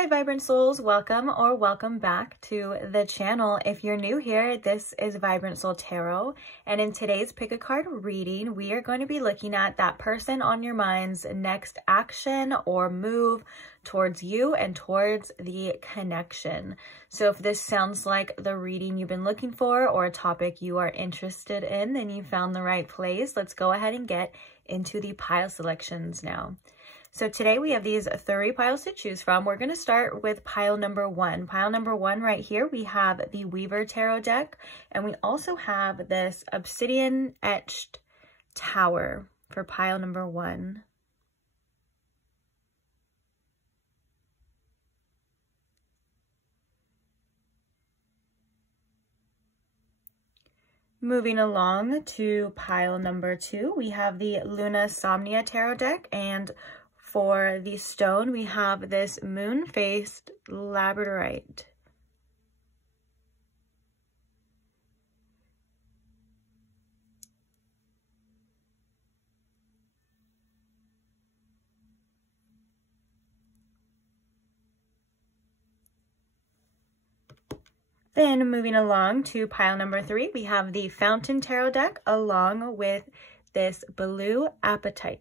Hi Vibrant Souls, welcome or welcome back to the channel. If you're new here, this is Vibrant Soul Tarot, and in today's pick a card reading, we are going to be looking at that person on your mind's next action or move towards you and towards the connection. So if this sounds like the reading you've been looking for or a topic you are interested in, then you found the right place. Let's go ahead and get into the pile selections now. So today we have these 3 piles to choose from. We're going to start with pile number 1. Pile number 1 right here, we have the Weezer Tarot deck, and we also have this obsidian etched tower for pile number 1. Moving along to pile number 2, we have the Somnia Tarot deck, and for the stone, we have this moon-faced labradorite. Then moving along to pile number 3, we have the Fountain Tarot deck along with this blue apatite.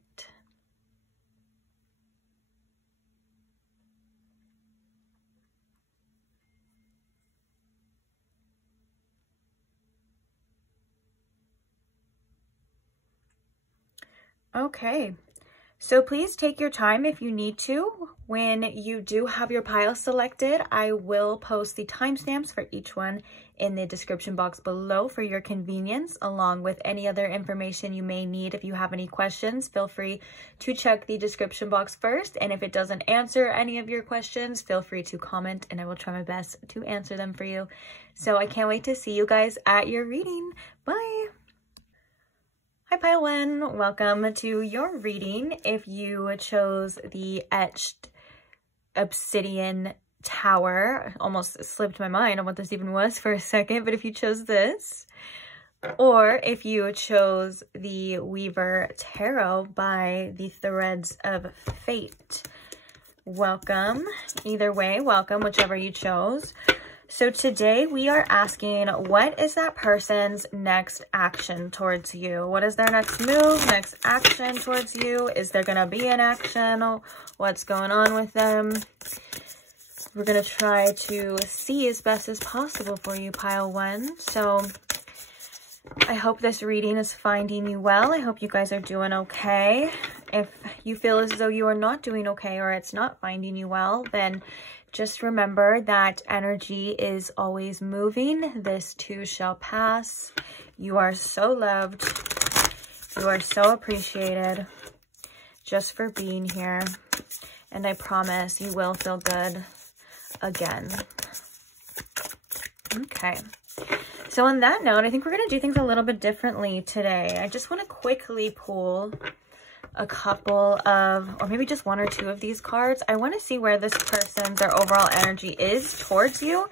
Okay, so please take your time if you need to. When you do have your pile selected, I will post the timestamps for each one in the description box below for your convenience, along with any other information you may need. If you have any questions, feel free to check the description box first. And if it doesn't answer any of your questions, feel free to comment and I will try my best to answer them for you. So I can't wait to see you guys at your reading. Bye! Hi pile 1, welcome to your reading. If you chose the etched obsidian tower, almost slipped my mind on what this even was for a second, but if you chose this, or if you chose the Weezer Tarot by the Threads of Fate, welcome. Either way, welcome, whichever you chose. So today we are asking, what is that person's next action towards you? What is their next move, next action towards you? Is there going to be an action? What's going on with them? We're going to try to see as best as possible for you, pile 1. So I hope this reading is finding you well. I hope you guys are doing okay. If you feel as though you are not doing okay or it's not finding you well, then just remember that energy is always moving. This too shall pass. You are so loved. You are so appreciated just for being here. And I promise you will feel good again. Okay. So on that note, I think we're going to do things a little bit differently today. I just want to quickly pull a couple of, or maybe just 1 or 2 of these cards. I want to see where this person's, their overall energy is towards you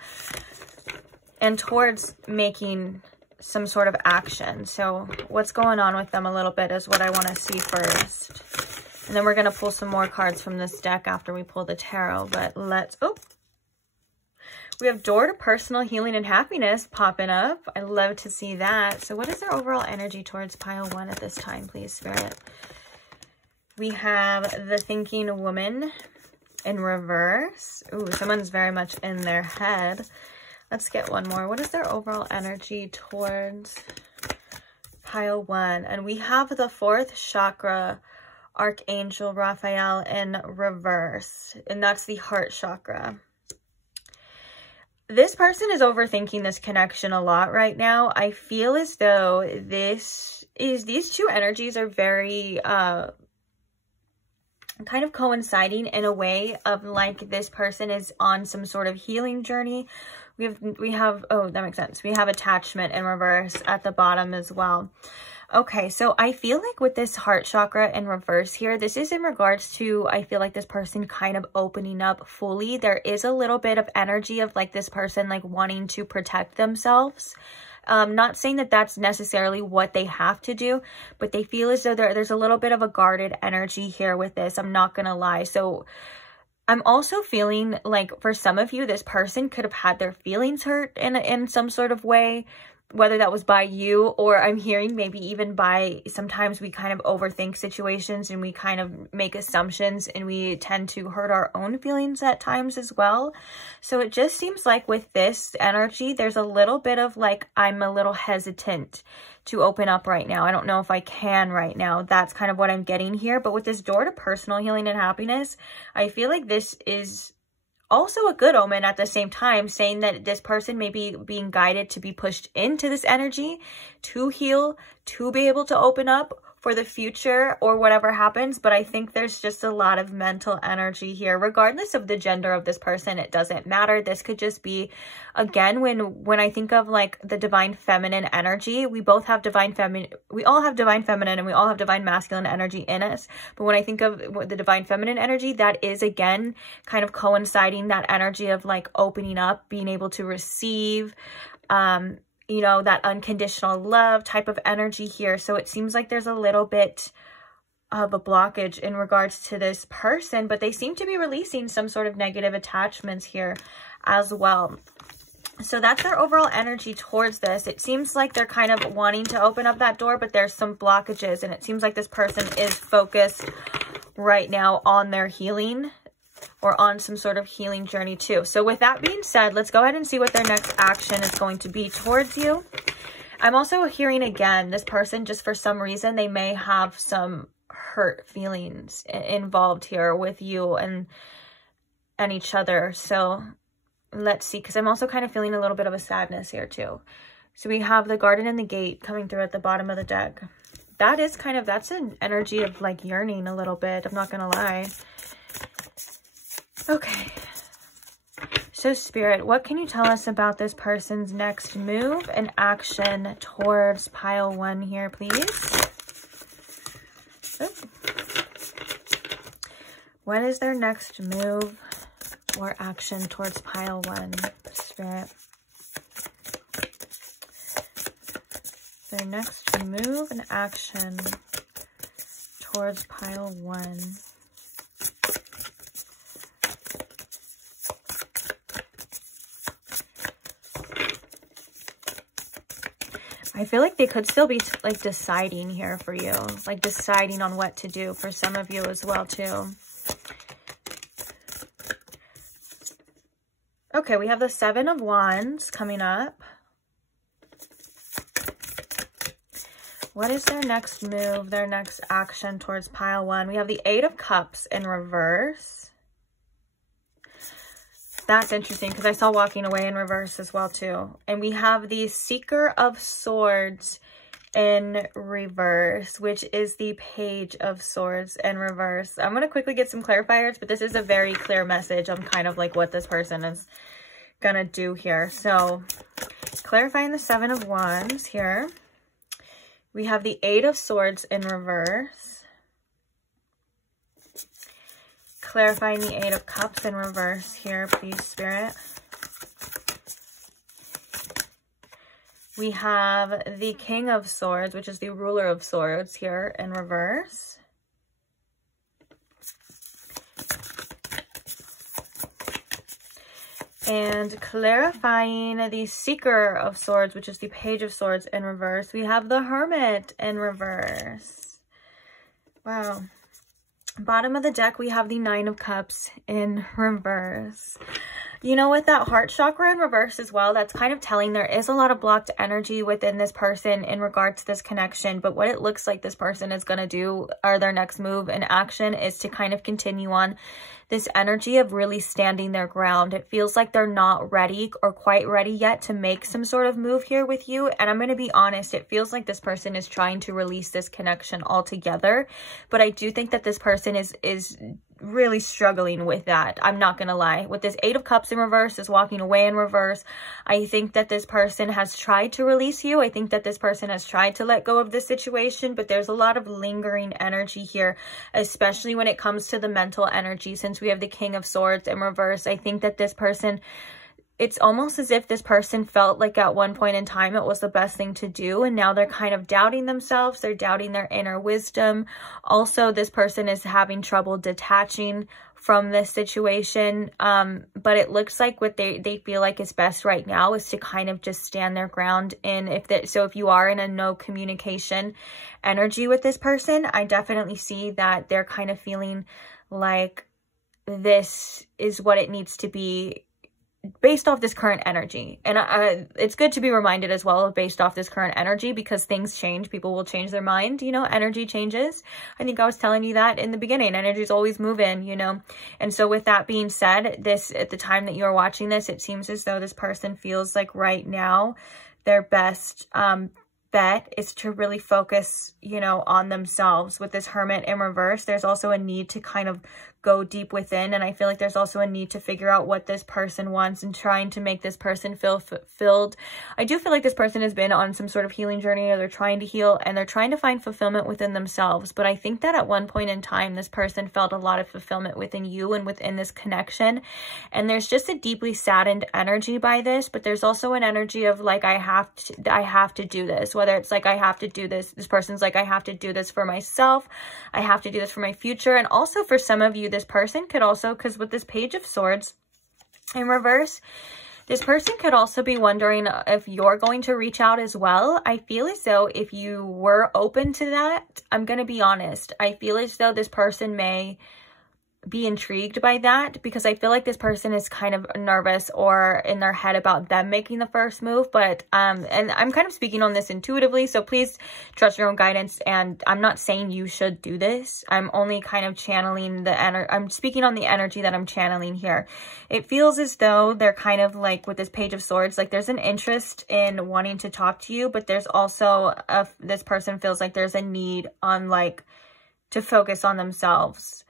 and towards making some sort of action. So what's going on with them a little bit is what I want to see first. And then we're going to pull some more cards from this deck after we pull the tarot. But we have Door to Personal Healing and Happiness popping up. I love to see that. So what is their overall energy towards pile 1 at this time, please, Spirit? We have the Thinking Woman in reverse. Ooh, someone's very much in their head. Let's get one more. What is their overall energy towards pile 1? And we have the 4th chakra, Archangel Raphael in reverse. And that's the heart chakra. This person is overthinking this connection a lot right now. I feel as though these 2 energies are very kind of coinciding in a way of like this person is on some sort of healing journey. We have oh, that makes sense. We have attachment in reverse at the bottom as well. Okay, so I feel like with this heart chakra in reverse here, this is in regards to, I feel like this person kind of opening up fully. There is a little bit of energy of like this person like wanting to protect themselves. Not saying that that's necessarily what they have to do, but they feel as though there's a little bit of a guarded energy here with this. I'm not going to lie. So I'm also feeling like for some of you, this person could have had their feelings hurt in some sort of way, whether that was by you, or I'm hearing maybe even by, sometimes we kind of overthink situations and we kind of make assumptions and we tend to hurt our own feelings at times as well. So it just seems like with this energy, there's a little bit of like, I'm a little hesitant to open up right now. I don't know if I can right now. That's kind of what I'm getting here. But with this door to personal healing and happiness, I feel like this is also a good omen at the same time, saying that this person may be being guided to be pushed into this energy to heal, to be able to open up for the future or whatever happens. But I think there's just a lot of mental energy here, regardless of the gender of this person. It doesn't matter. This could just be, again, when I think of like the divine feminine energy, we both have divine feminine, we all have divine feminine and we all have divine masculine energy in us. But when I think of the divine feminine energy, that is again kind of coinciding that energy of like opening up, being able to receive, you know, that unconditional love type of energy here. So it seems like there's a little bit of a blockage in regards to this person, but they seem to be releasing some sort of negative attachments here as well. So that's their overall energy towards this. It seems like they're kind of wanting to open up that door, but there's some blockages, and it seems like this person is focused right now on their healing, or on some sort of healing journey too. So with that being said, let's go ahead and see what their next action is going to be towards you. I'm also hearing again, this person, just for some reason, they may have some hurt feelings involved here with you and each other. So let's see, because I'm also kind of feeling a little bit of a sadness here too. So we have the garden and the gate coming through at the bottom of the deck. That is kind of, that's an energy of like yearning a little bit. I'm not going to lie. Okay, so Spirit, what can you tell us about this person's next move and action towards pile 1 here, please? Oh. What is their next move or action towards pile 1, Spirit? Their next move and action towards pile 1. I feel like they could still be like deciding here for you, like deciding on what to do for some of you as well too. Okay, we have the 7 of Wands coming up. What is their next move, their next action towards pile 1? We have the 8 of Cups in reverse. That's interesting because I saw walking away in reverse as well too. And we have the Seeker of Swords in reverse, which is the Page of Swords in reverse. I'm going to quickly get some clarifiers, but this is a very clear message on kind of like what this person is going to do here. So clarifying the 7 of Wands here. We have the 8 of Swords in reverse. Clarifying the 8 of Cups in reverse here, please, Spirit. We have the King of Swords, which is the Ruler of Swords here in reverse. And clarifying the Seeker of Swords, which is the Page of Swords in reverse. We have the Hermit in reverse. Wow. Bottom of the deck, we have the 9 of Cups in reverse. You know, with that heart chakra in reverse as well, that's kind of telling there is a lot of blocked energy within this person in regards to this connection. But what it looks like this person is going to do, or their next move and action, is to kind of continue on this energy of really standing their ground. It feels like they're not ready or quite ready yet to make some sort of move here with you. And I'm going to be honest, it feels like this person is trying to release this connection altogether. But I do think that this person is really struggling with that. I'm not gonna lie. With this 8 of Cups in reverse, is walking away in reverse, I think that this person has tried to release you. I think that this person has tried to let go of this situation, but there's a lot of lingering energy here, especially when it comes to the mental energy. Since we have the King of Swords in reverse, I think that this person, it's almost as if this person felt like at one point in time it was the best thing to do, and now they're kind of doubting themselves. They're doubting their inner wisdom. Also, this person is having trouble detaching from this situation. But it looks like what they feel like is best right now is to kind of just stand their ground. And if you are in a no communication energy with this person, I definitely see that they're kind of feeling like this is what it needs to be based off this current energy. And it's good to be reminded as well of based off this current energy, because things change. People will change their mind, you know, energy changes. I think I was telling you that in the beginning. Energy is always moving, you know. And so with that being said, at the time that you're watching this, it seems as though this person feels like right now their best bet is to really focus, you know, on themselves. With this Hermit in reverse, there's also a need to kind of go deep within, and I feel like there's also a need to figure out what this person wants and trying to make this person feel fulfilled. I do feel like this person has been on some sort of healing journey, or they're trying to heal and they're trying to find fulfillment within themselves. But I think that at one point in time, this person felt a lot of fulfillment within you and within this connection, and there's just a deeply saddened energy by this. But there's also an energy of like, I have to do this, whether it's like I have to do this person's like, I have to do this for myself, I have to do this for my future. And also for some of you, this person could also, because with this Page of Swords in reverse, this person could also be wondering if you're going to reach out as well. I feel as though if you were open to that, I'm going to be honest, I feel as though this person may be intrigued by that, because I feel like this person is kind of nervous or in their head about them making the first move. But and I'm kind of speaking on this intuitively, so please trust your own guidance, and I'm not saying you should do this. I'm only kind of channeling the energy. I'm speaking on the energy that I'm channeling here. It feels as though they're kind of like, with this Page of Swords, like there's an interest in wanting to talk to you, but there's also this person feels like there's a need on like to focus on themselves.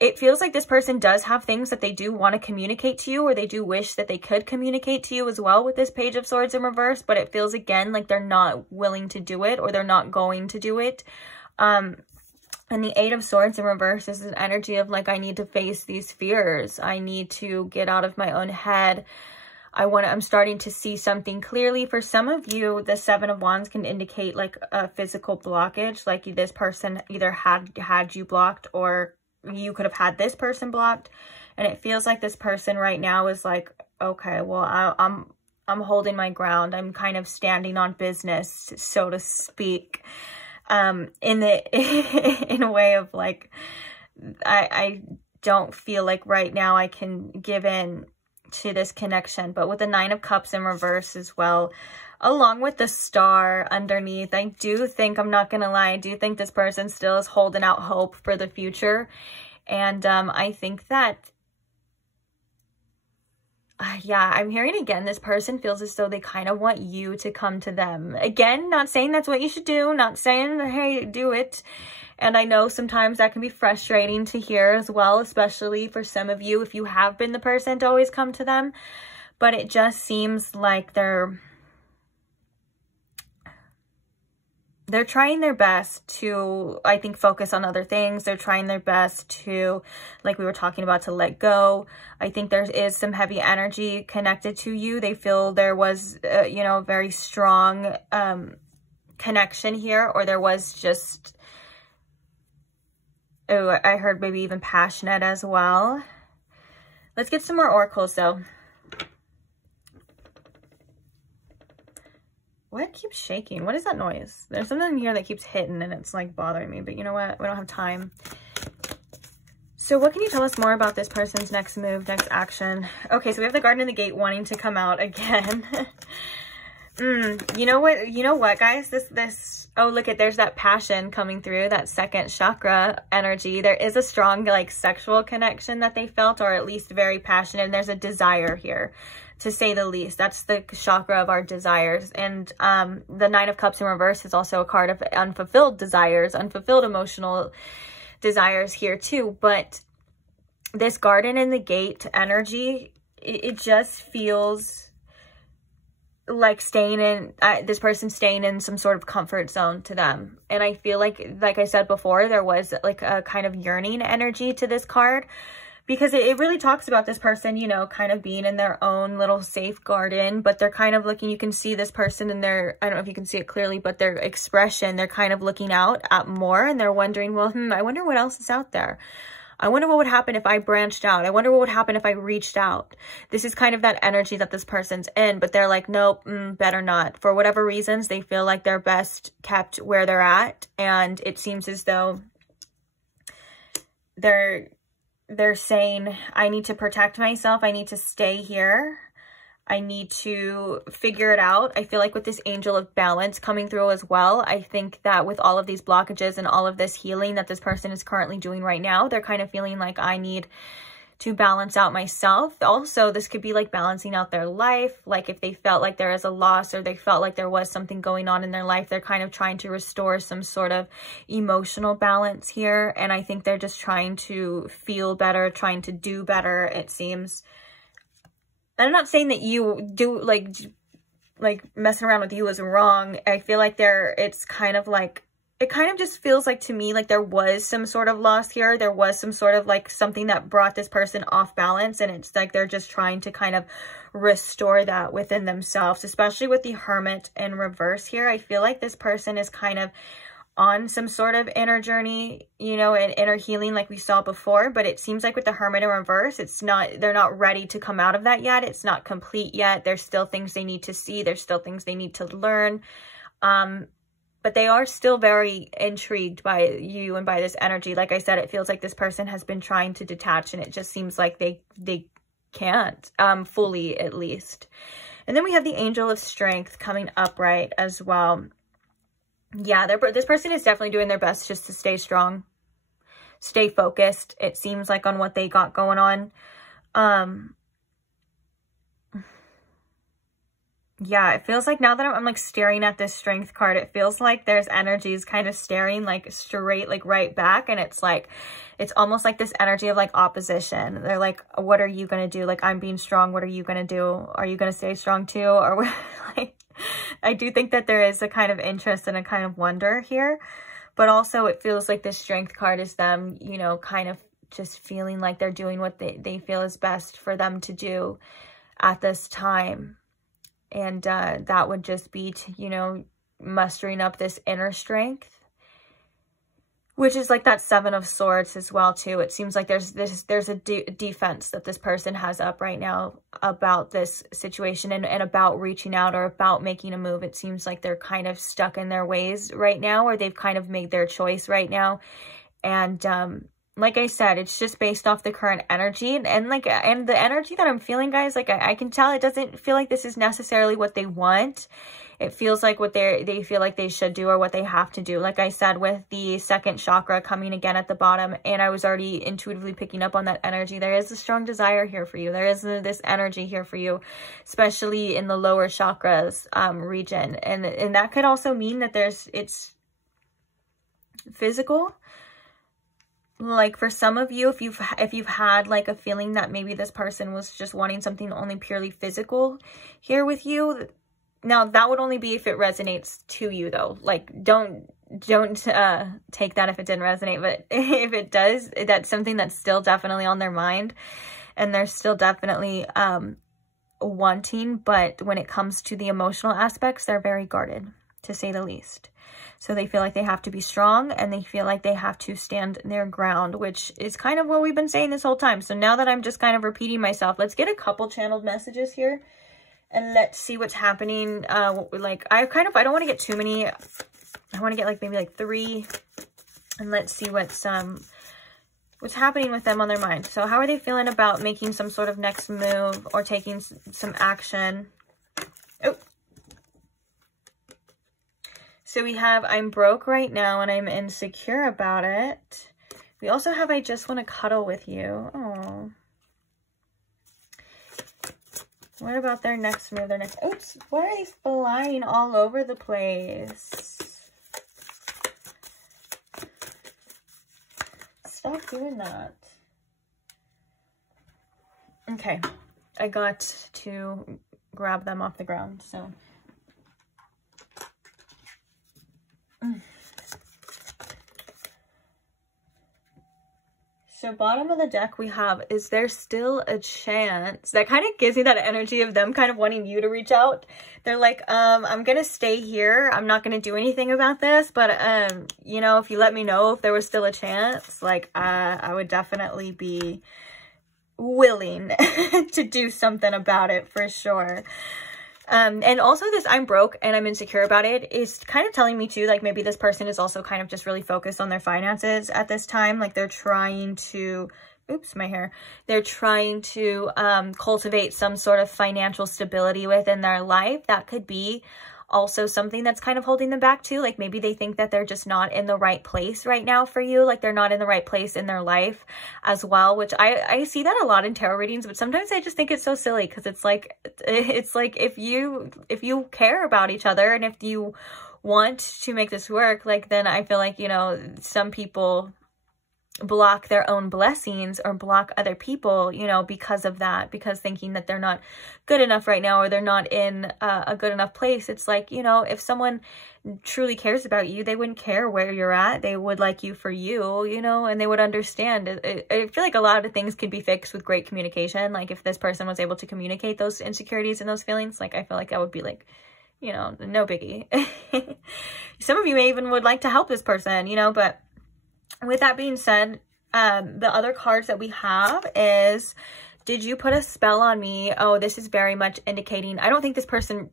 It feels like this person does have things that they do want to communicate to you, or they do wish that they could communicate to you as well with this Page of Swords in reverse, but it feels again like they're not willing to do it, or they're not going to do it. And the Eight of Swords in reverse is an energy of like, I need to face these fears. I need to get out of my own head. I'm starting to see something clearly. For some of you, the Seven of Wands can indicate like a physical blockage, like this person either had you blocked, or you could have had this person blocked. And it feels like this person right now is like, okay, well, I'm holding my ground. I'm kind of standing on business, so to speak, in a way of like, I don't feel like right now I can give in to this connection. But with the Nine of Cups in reverse as well, along with the Star underneath, I do think, I'm not gonna lie, I do think this person still is holding out hope for the future. And I think that yeah, I'm hearing again, this person feels as though they kind of want you to come to them. Again, not saying that's what you should do, not saying, hey, do it. And I know sometimes that can be frustrating to hear as well, especially for some of you if you have been the person to always come to them. But it just seems like they're trying their best to, I think, focus on other things. They're trying their best to, like we were talking about, to let go. I think there is some heavy energy connected to you. They feel there was, you know, a very strong connection here, or there was just, oh, I heard maybe even passionate as well. Let's get some more oracles though. What keeps shaking? What is that noise? There's something here that keeps hitting and it's like bothering me, but you know what? We don't have time. So what can you tell us more about this person's next move, next action? Okay, so we have the Garden in the Gate wanting to come out again. You know what, guys? Oh, look at, there's that passion coming through, that second chakra energy. There is a strong, like, sexual connection that they felt, or at least very passionate. And there's a desire here, to say the least. That's the chakra of our desires. And the Nine of Cups in reverse is also a card of unfulfilled desires, unfulfilled emotional desires here too. But this Garden in the Gate energy, it just feels like staying in, this person staying in some sort of comfort zone to them. And I feel like I said before, there was like a kind of yearning energy to this card, because it really talks about this person, you know, kind of being in their own little safe garden, but they're kind of looking, you can see this person in their, I don't know if you can see it clearly, but their expression, they're kind of looking out at more, and they're wondering, well, I wonder what else is out there. I wonder what would happen if I branched out. I wonder what would happen if I reached out. This is kind of that energy that this person's in, but they're like, nope, better not. For whatever reasons, they feel like they're best kept where they're at. And it seems as though they're saying, I need to protect myself. I need to stay here. I need to figure it out. I feel like with this angel of balance coming through as well, I think that with all of these blockages and all of this healing that this person is currently doing right now, they're kind of feeling like I need to balance out myself. Also, this could be like balancing out their life. Like if they felt like there is a loss or they felt like there was something going on in their life, they're kind of trying to restore some sort of emotional balance here. And I think they're just trying to feel better, trying to do better, it seems. I'm not saying that you do like messing around with you is wrong. I feel like it's kind of like, it kind of just feels like to me like there was some sort of loss here. There was some sort of like something that brought this person off balance. And it's like they're just trying to kind of restore that within themselves, especially with the Hermit in reverse here. I feel like this person is kind of on some sort of inner journey, you know, and inner healing like we saw before, but it seems like with the Hermit in reverse, they're not ready to come out of that yet. It's not complete yet. There's still things they need to see. There's still things they need to learn. But they are still very intrigued by you and by this energy. Like I said, it feels like this person has been trying to detach and it just seems like they can't, fully at least. And then we have the Angel of Strength coming upright as well. Yeah, this person is definitely doing their best just to stay strong, stay focused, it seems like, on what they got going on. Yeah, it feels like now that I'm like staring at this Strength card, it feels like there's energies kind of staring like straight, like right back. And it's like, it's almost like this energy of like opposition. They're like, what are you going to do? Like, I'm being strong. What are you going to do? Are you going to stay strong too? Or like, I do think that there is a kind of interest and a kind of wonder here, but also it feels like this Strength card is them, you know, kind of just feeling like they're doing what they feel is best for them to do at this time. And that would just be to, you know, mustering up this inner strength, which is like that Seven of Swords as well too. It seems like there's a defense that this person has up right now about this situation and about reaching out or about making a move. It seems like they're kind of stuck in their ways right now, or they've kind of made their choice right now. And like I said, it's just based off the current energy and the energy that I'm feeling, guys. Like I can tell it doesn't feel like this is necessarily what they want. It feels like what they feel like they should do or what they have to do. Like I said, with the second chakra coming again at the bottom, and I was already intuitively picking up on that energy. There is a strong desire here for you. There is this energy here for you, especially in the lower chakras region. And that could also mean that it's physical. Like for some of you, if you've had like a feeling that maybe this person was just wanting something only purely physical here with you. Now that would only be if it resonates to you though. Like don't take that if it didn't resonate, but if it does, that's something that's still definitely on their mind and they're still definitely wanting, but when it comes to the emotional aspects, they're very guarded, to say the least. So they feel like they have to be strong and they feel like they have to stand their ground, which is kind of what we've been saying this whole time. So now that I'm just kind of repeating myself, let's get a couple channeled messages here and let's see what's happening. Like I don't want to get too many. I want to get like maybe like 3 and let's see what's happening with them on their mind. So how are they feeling about making some sort of next move or taking some action? Oh. So we have, I'm broke right now and I'm insecure about it. We also have, I just want to cuddle with you. Oh. What about their next move? Oops, why are they flying all over the place? Stop doing that. Okay, I got to grab them off the ground, so. So bottom of the deck we have, is there still a chance? That kind of gives me that energy of them kind of wanting you to reach out. They're like, I'm going to stay here. I'm not going to do anything about this. But, you know, if you let me know if there was still a chance, like, I would definitely be willing to do something about it for sure. And also this I'm broke and I'm insecure about it is kind of telling me too, like maybe this person is also kind of just really focused on their finances at this time. Like they're trying to, oops, my hair. They're trying to cultivate some sort of financial stability within their life. That could be also something that's kind of holding them back too. Like maybe they think that they're just not in the right place right now for you. Like they're not in the right place in their life as well, which I see that a lot in tarot readings, but sometimes I just think it's so silly because it's like if you care about each other and if you want to make this work, like then I feel like, you know, some people block their own blessings or block other people, you know, because of that, because thinking that they're not good enough right now or they're not in a good enough place. It's like, you know, if someone truly cares about you, they wouldn't care where you're at. They would like you for you, you know, and they would understand. I feel like a lot of things could be fixed with great communication. Like if this person was able to communicate those insecurities and those feelings, like I feel like that would be like, you know, no biggie. Some of you may even would like to help this person, you know, but with that being said, the other cards that we have is, did you put a spell on me? Oh, this is very much indicating, I don't think this person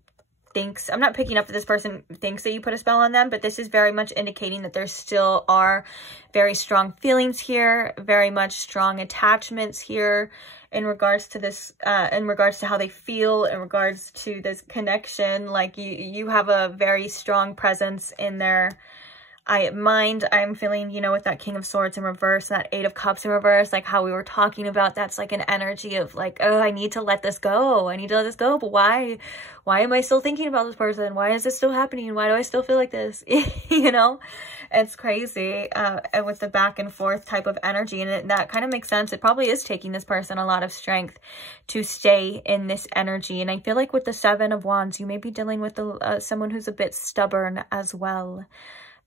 thinks, I'm not picking up that this person thinks that you put a spell on them, but this is very much indicating that there still are very strong feelings here, very much strong attachments here in regards to this, in regards to how they feel, in regards to this connection. Like you have a very strong presence in their I'm feeling, you know, with that King of Swords in reverse, that Eight of Cups in reverse, like how we were talking about, that's like an energy of like, oh, I need to let this go. I need to let this go. But why am I still thinking about this person? Why is this still happening? Why do I still feel like this? You know, it's crazy with the back and forth type of energy. And that kind of makes sense. It probably is taking this person a lot of strength to stay in this energy. And I feel like with the Seven of Wands, you may be dealing with someone who's a bit stubborn as well.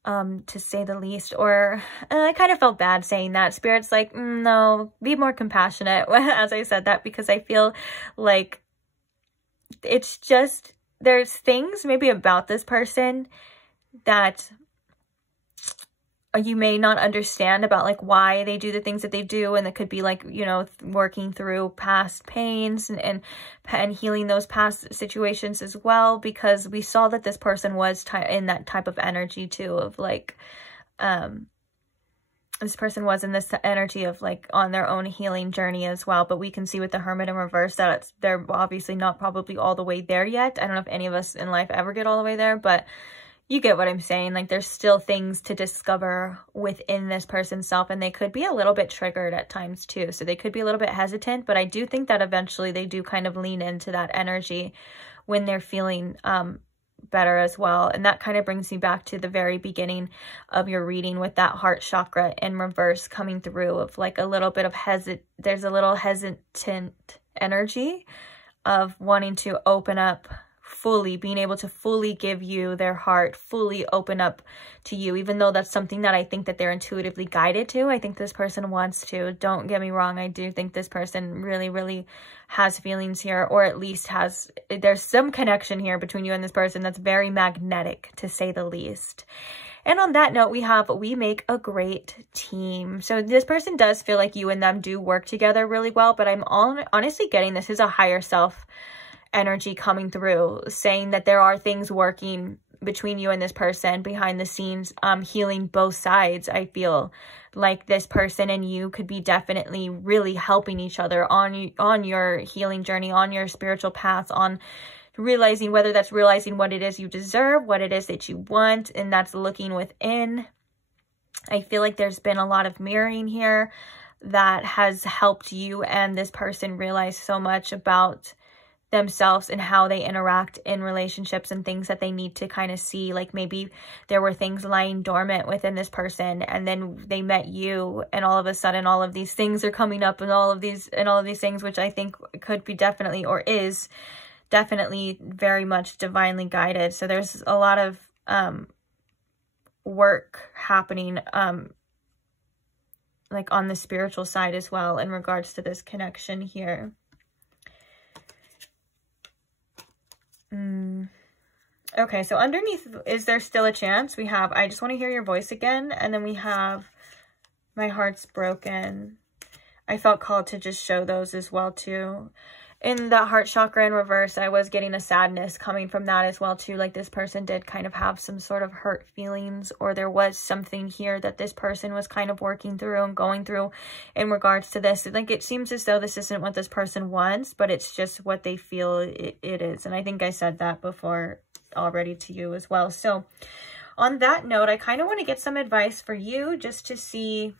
To say the least, or I kind of felt bad saying that. Spirit's like, no, be more compassionate as I said that, because I feel like it's just, there's things maybe about this person that you may not understand about, like why they do the things that they do, and it could be like, you know, working through past pains and healing those past situations as well, because we saw that this person was in that type of energy too, of like this person was in this energy of like on their own healing journey as well. But we can see with the Hermit in reverse that they're obviously not probably all the way there yet. I don't know if any of us in life ever get all the way there, but you get what I'm saying. Like there's still things to discover within this person's self, and they could be a little bit triggered at times too. So they could be a little bit hesitant, but I do think that eventually they do kind of lean into that energy when they're feeling better as well. And that kind of brings me back to the very beginning of your reading with that heart chakra in reverse coming through, of like a little bit of there's a little hesitant energy of wanting to open up fully, being able to fully give you their heart, fully open up to you, even though that's something that I think that they're intuitively guided to. I think this person wants to. Don't get me wrong. I do think this person really, really has feelings here, or at least there's some connection here between you and this person that's very magnetic, to say the least. And on that note, we make a great team. So this person does feel like you and them do work together really well, but I'm honestly getting this is a higher self energy coming through, saying that there are things working between you and this person behind the scenes, healing both sides. I feel like this person and you could be definitely really helping each other on your healing journey, on your spiritual path, on realizing, whether that's realizing what it is you deserve, what it is that you want, and that's looking within. I feel like there's been a lot of mirroring here that has helped you and this person realize so much about themselves and how they interact in relationships and things that they need to kind of see. Like maybe there were things lying dormant within this person, and then they met you, and all of a sudden all of these things are coming up, and all of these things, which I think could be definitely, or is definitely very much divinely guided. So there's a lot of work happening like on the spiritual side as well in regards to this connection here. Okay, so underneath, is there still a chance? We have, I just want to hear your voice again. And then we have, my heart's broken. I felt called to just show those as well too. In the heart chakra in reverse, I was getting a sadness coming from that as well too. Like this person did kind of have some sort of hurt feelings, or there was something here that this person was kind of working through and going through in regards to this. Like it seems as though this isn't what this person wants, but it's just what they feel it is. And I think I said that before already to you as well. So on that note, I kind of want to get some advice for you just to see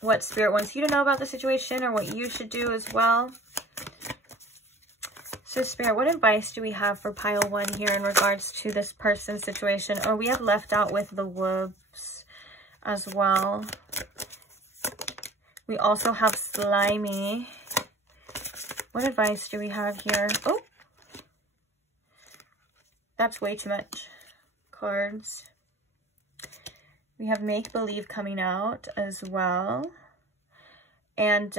what Spirit wants you to know about the situation or what you should do as well. So Spirit, what advice do we have for pile 1 here in regards to this person's situation? Oh, we have left out with the wolves as well. We also have slimy. What advice do we have here? Oh, that's way too much cards. We have make-believe coming out as well. And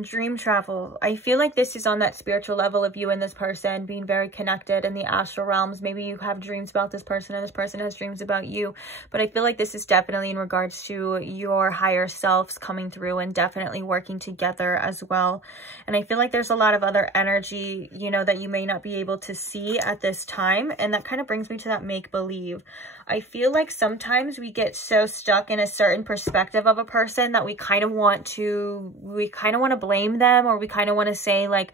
dream travel. I feel like this is on that spiritual level of you and this person being very connected in the astral realms. Maybe you have dreams about this person and this person has dreams about you. But I feel like this is definitely in regards to your higher selves coming through and definitely working together as well. And I feel like there's a lot of other energy, you know, that you may not be able to see at this time. And that kind of brings me to that make-believe. I feel like sometimes we get so stuck in a certain perspective of a person that we kind of want to blame them, or we kind of want to say like,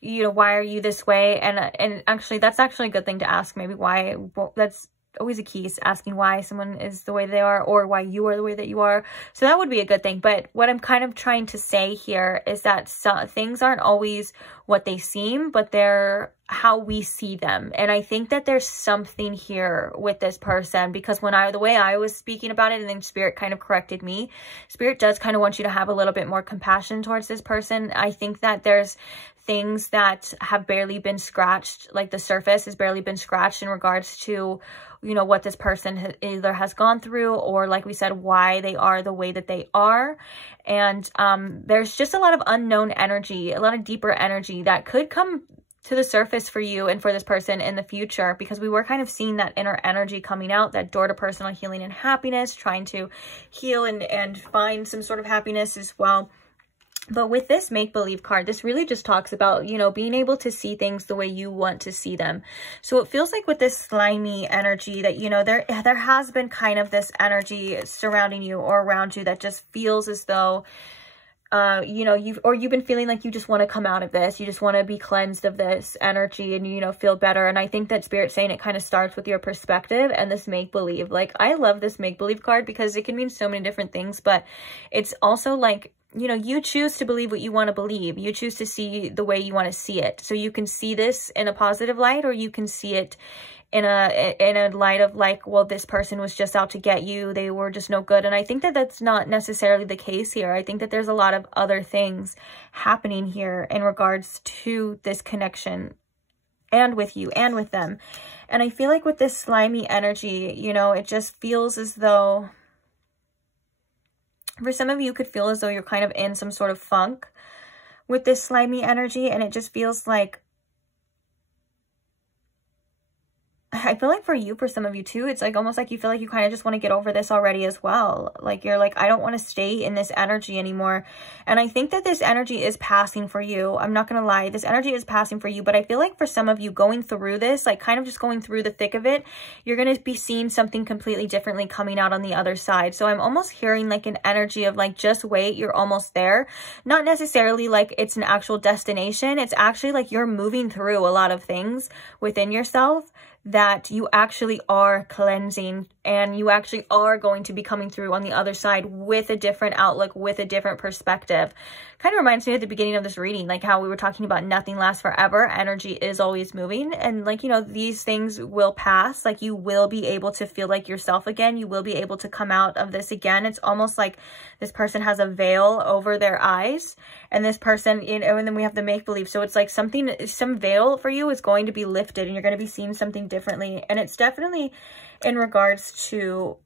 you know, why are you this way? And actually, that's actually a good thing to ask. Maybe why, well, that's always a key, is asking why someone is the way they are or why you are the way that you are. So that would be a good thing. But what I'm kind of trying to say here is that things aren't always what they seem, but they're how we see them. And I think that there's something here with this person, because the way I was speaking about it, and then Spirit kind of corrected me, Spirit does kind of want you to have a little bit more compassion towards this person. I think that there's things that have barely been scratched, like the surface has barely been scratched in regards to, you know, what this person either has gone through, or like we said, why they are the way that they are. And there's just a lot of unknown energy, a lot of deeper energy that could come to the surface for you and for this person in the future, because we were kind of seeing that inner energy coming out, that door to personal healing and happiness, trying to heal and find some sort of happiness as well. But with this make-believe card, this really just talks about, you know, being able to see things the way you want to see them. So it feels like with this slimy energy that, you know, there has been kind of this energy surrounding you or around you that just feels as though, you know, you've been feeling like you just want to come out of this. You just want to be cleansed of this energy and, you know, feel better. And I think that Spirit's saying it kind of starts with your perspective and this make-believe. Like, I love this make-believe card because it can mean so many different things, but it's also like, you know, you choose to believe what you want to believe. You choose to see the way you want to see it. So you can see this in a positive light, or you can see it in a light of like, well, this person was just out to get you. They were just no good. And I think that that's not necessarily the case here. I think that there's a lot of other things happening here in regards to this connection, and with you and with them. And I feel like with this slimy energy, you know, it just feels as though, for some of you, could feel as though you're kind of in some sort of funk with this slimy energy. And it just feels like, I feel like for you, for some of you too, it's like almost like you feel like you kind of just want to get over this already as well. Like you're like, I don't want to stay in this energy anymore. And I think that this energy is passing for you. I'm not going to lie. This energy is passing for you. But I feel like for some of you going through this, like kind of just going through the thick of it, you're going to be seeing something completely differently coming out on the other side. So I'm almost hearing like an energy of like, just wait, you're almost there. Not necessarily like it's an actual destination. It's actually like you're moving through a lot of things within yourself that you actually are cleansing, and you actually are going to be coming through on the other side with a different outlook, with a different perspective. Kind of reminds me at the beginning of this reading, like how we were talking about nothing lasts forever. Energy is always moving, and like, you know, these things will pass. Like you will be able to feel like yourself again. You will be able to come out of this again. It's almost like this person has a veil over their eyes, and this person, you know, and then we have the make-believe. So it's like some veil for you is going to be lifted, and you're going to be seeing something differently. And it's definitely in regards to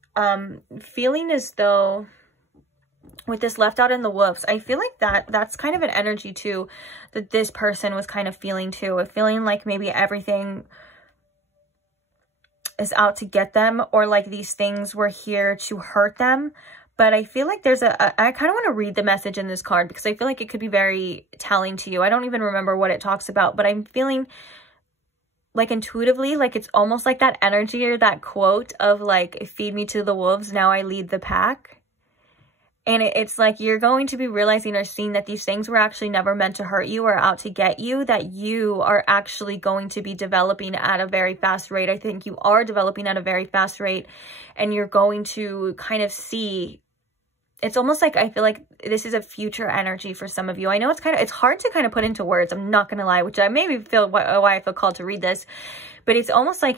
feeling as though with this left out in the wolves, I feel like that's kind of an energy too that this person was kind of feeling too. Feeling like maybe everything is out to get them, or like these things were here to hurt them. But I feel like there's I kind of want to read the message in this card because I feel like it could be very telling to you. I don't even remember what it talks about, but I'm feeling like intuitively, like it's almost like that energy or that quote of like, feed me to the wolves, now I lead the pack. And it's like you're going to be realizing or seeing that these things were actually never meant to hurt you or out to get you, that you are actually going to be developing at a very fast rate. I think you are developing at a very fast rate, and you're going to kind of see, it's almost like I feel like this is a future energy for some of you. I know it's hard to kind of put into words, I'm not going to lie, which I maybe feel why I feel called to read this, but it's almost like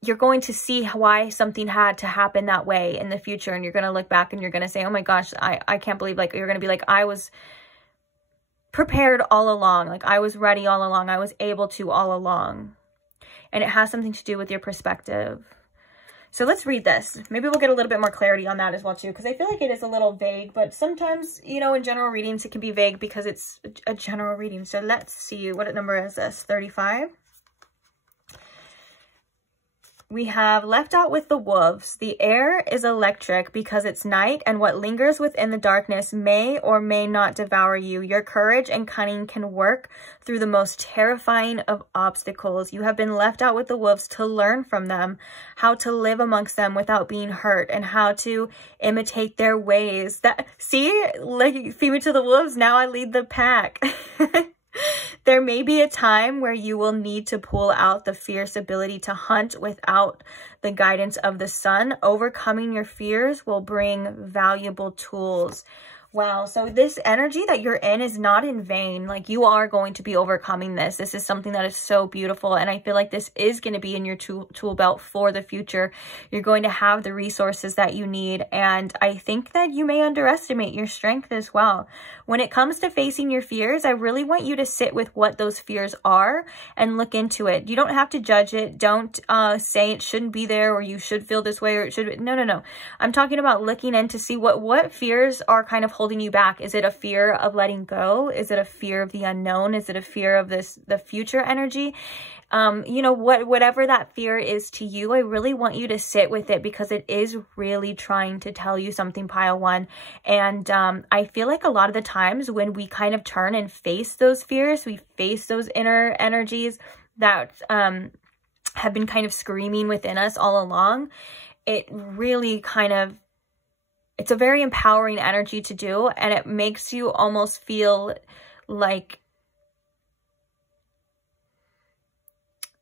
you're going to see why something had to happen that way in the future. And you're going to look back and you're going to say, oh my gosh, I can't believe, like, you're going to be like, I was prepared all along. Like, I was ready all along. I was able to all along. And it has something to do with your perspective. So let's read this. Maybe we'll get a little bit more clarity on that as well too, because I feel like it is a little vague, but sometimes, you know, in general readings, it can be vague because it's a general reading. So let's see, what number is this? 35. We have left out with the wolves. The air is electric because it's night, and what lingers within the darkness may or may not devour you. Your courage and cunning can work through the most terrifying of obstacles. You have been left out with the wolves to learn from them, how to live amongst them without being hurt, and how to imitate their ways. That, see, like, feed me to the wolves, now I lead the pack. There may be a time where you will need to pull out the fierce ability to hunt without the guidance of the sun. Overcoming your fears will bring valuable tools. Wow, so this energy that you're in is not in vain. Like, you are going to be overcoming this. This is something that is so beautiful, and I feel like this is going to be in your tool belt for the future. You're going to have the resources that you need, and I think that you may underestimate your strength as well. When it comes to facing your fears, I really want you to sit with what those fears are and look into it. You don't have to judge it. Don't say it shouldn't be there, or you should feel this way, or it should be. No. I'm talking about looking in to see what fears are kind of holding you back. Is it a fear of letting go? Is it a fear of the unknown? Is it a fear of the future energy? You know, whatever that fear is to you, I really want you to sit with it because it is really trying to tell you something, pile one. And I feel like a lot of the times when we kind of turn and face those fears, we face those inner energies that have been kind of screaming within us all along, it really kind of, it's a very empowering energy to do, and it makes you almost feel like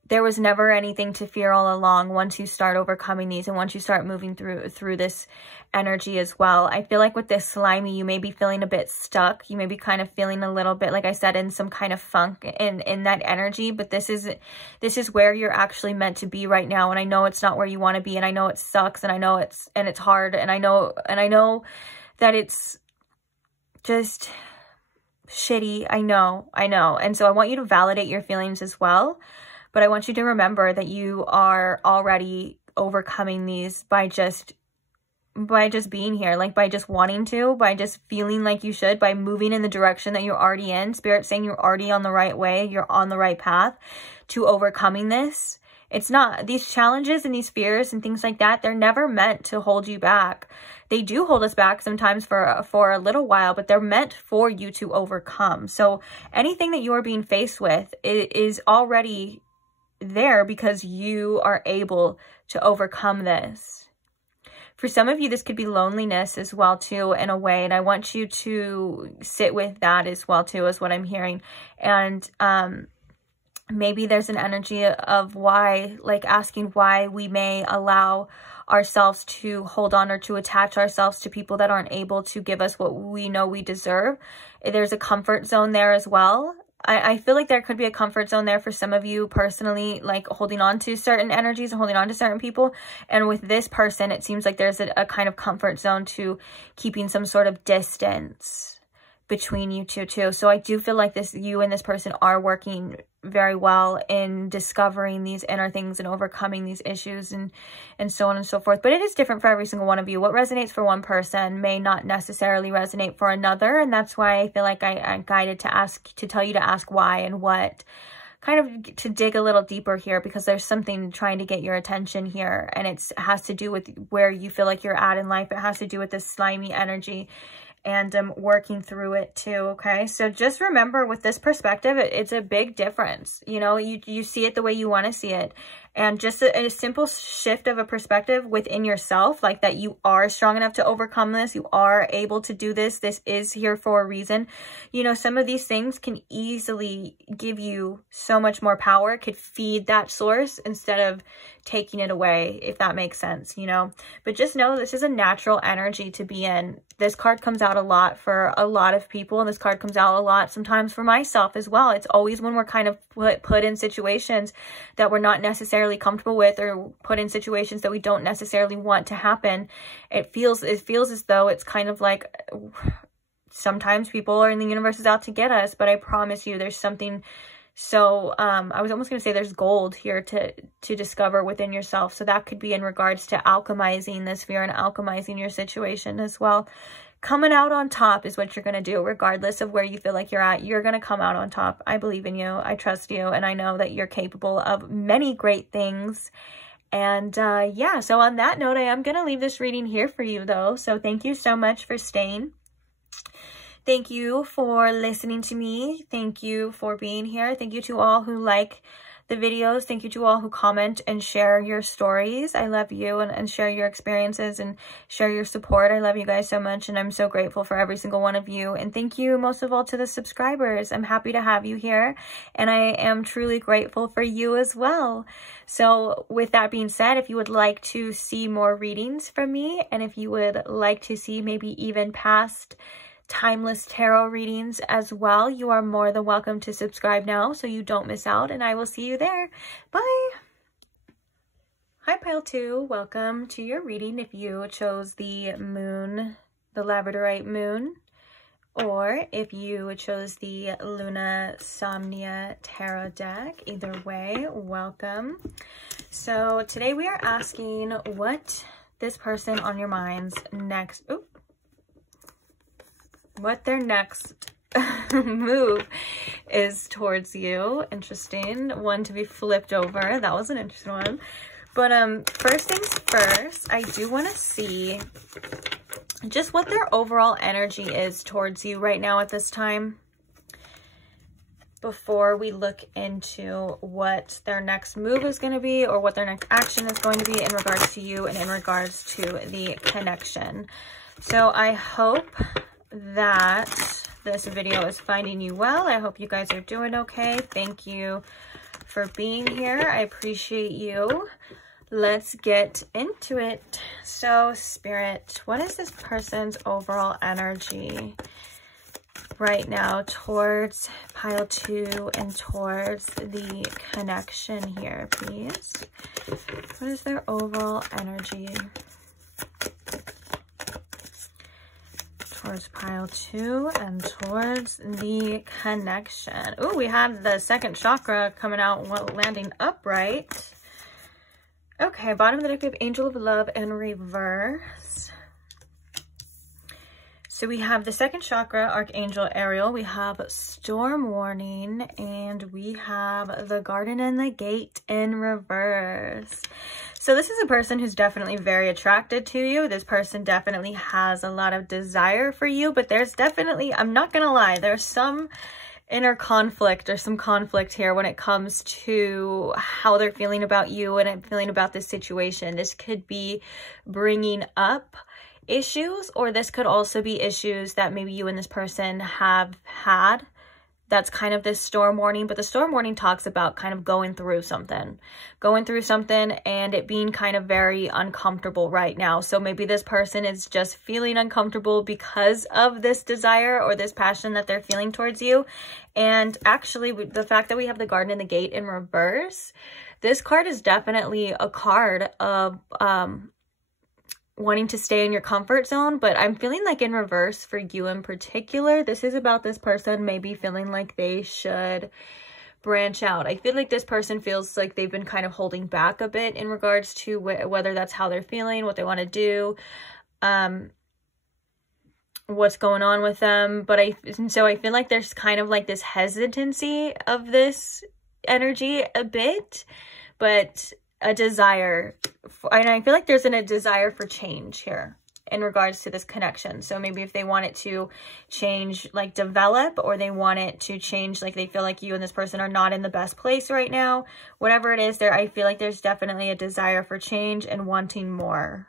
there was never anything to fear all along once you start overcoming these and once you start moving through this energy as well. I feel like with this slimy, you may be feeling a bit stuck. You may be kind of feeling a little bit, like I said, in some kind of funk in that energy, but this is where you're actually meant to be right now. And I know it's not where you want to be, and I know it sucks, and I know it's hard, and I know that it's just shitty. I know. And so I want you to validate your feelings as well. But I want you to remember that you are already overcoming these by just being here, like by just wanting to, by just feeling like you should, by moving in the direction that you're already in. Spirit saying you're already on the right way. You're on the right path to overcoming this. It's not, these challenges and these fears and things like that, they're never meant to hold you back. They do hold us back sometimes for a little while, but they're meant for you to overcome. So anything that you are being faced with is already there because you are able to overcome this. For some of you, this could be loneliness as well too, in a way, and I want you to sit with that as well too, is what I'm hearing. And maybe there's an energy of why, like asking why we may allow ourselves to hold on or to attach ourselves to people that aren't able to give us what we know we deserve. There's a comfort zone there as well. I feel like there could be a comfort zone there for some of you personally, like holding on to certain energies and holding on to certain people. And with this person, it seems like there's a kind of comfort zone to keeping some sort of distance. between you two too. So I do feel like you and this person are working very well in discovering these inner things and overcoming these issues and so on and so forth. But it is different for every single one of you. What resonates for one person may not necessarily resonate for another. And that's why I feel like I'm guided to tell you to ask why and what, kind of to dig a little deeper here, because there's something trying to get your attention here. And it has to do with where you feel like you're at in life. It has to do with this slimy energy and working through it too. Okay, so just remember, with this perspective, it's a big difference. You know, you see it the way you want to see it, and just a simple shift of a perspective within yourself, like that you are strong enough to overcome this, you are able to do this, this is here for a reason. You know, some of these things can easily give you so much more power. It could feed that source instead of taking it away, if that makes sense, you know. But just know this is a natural energy to be in. This card comes out a lot for a lot of people, and this card comes out a lot sometimes for myself as well. It's always when we're kind of put in situations that we're not necessarily comfortable with, or put in situations that we don't necessarily want to happen. It feels as though it's kind of like sometimes people are in the universe is out to get us, but I promise you there's something. So I was almost going to say there's gold here to discover within yourself. So that could be in regards to alchemizing this fear and alchemizing your situation as well. Coming out on top is what you're going to do, regardless of where you feel like you're at. You're going to come out on top. I believe in you. I trust you. And I know that you're capable of many great things. And yeah, so on that note, I am going to leave this reading here for you though. So thank you so much for staying. Thank you for listening to me. Thank you for being here. Thank you to all who like the videos. Thank you to all who comment and share your stories. I love you, and share your experiences and share your support. I love you guys so much, and I'm so grateful for every single one of you. And thank you most of all to the subscribers. I'm happy to have you here, and I am truly grateful for you as well. So with that being said, if you would like to see more readings from me, and if you would like to see maybe even past timeless tarot readings as well, you are more than welcome to subscribe now so you don't miss out, and I will see you there. Bye. Hi Pile 2, welcome to your reading. If you chose the moon, the labradorite moon, or if you chose the Luna Somnia tarot deck, either way, welcome. So today we are asking what this person on your mind's next, what their next move is towards you. Interesting one to be flipped over. That was an interesting one. But first things first, I do want to see just what their overall energy is towards you right now at this time, before we look into what their next move is going to be, or what their next action is going to be in regards to you and in regards to the connection. So I hope that this video is finding you well. I hope you guys are doing okay. Thank you for being here. I appreciate you. Let's get into it. So Spirit, what is this person's overall energy right now towards Pile 2 and towards the connection here, please? What is their overall energy towards Pile 2 and towards the connection? Oh, we had the second chakra coming out, landing upright. Okay, bottom of the deck, we have Angel of Love in reverse. So we have the second chakra, Archangel Ariel. We have Storm Warning, and we have the Garden and the Gate in reverse. So this is a person who's definitely very attracted to you. This person definitely has a lot of desire for you, but there's definitely, I'm not gonna lie, there's some inner conflict or some conflict here when it comes to how they're feeling about you and feeling about this situation. This could be bringing up issues, or this could also be issues that maybe you and this person have had. That's kind of this storm warning, but the storm warning talks about kind of going through something and it being kind of very uncomfortable right now. So maybe this person is just feeling uncomfortable because of this desire or this passion that they're feeling towards you. And actually, the fact that we have the Garden and the Gate in reverse, this card is definitely a card of wanting to stay in your comfort zone, but I'm feeling like in reverse for you in particular. This is about this person maybe feeling like they should branch out. I feel like this person feels like they've been kind of holding back a bit in regards to whether that's how they're feeling, what they want to do, what's going on with them. But so I feel like there's kind of like this hesitancy of this energy a bit, but a desire, and I feel like there's a desire for change here in regards to this connection. So maybe if they want it to change, like develop, or they want it to change, like they feel like you and this person are not in the best place right now, whatever it is there, I feel like there's definitely a desire for change and wanting more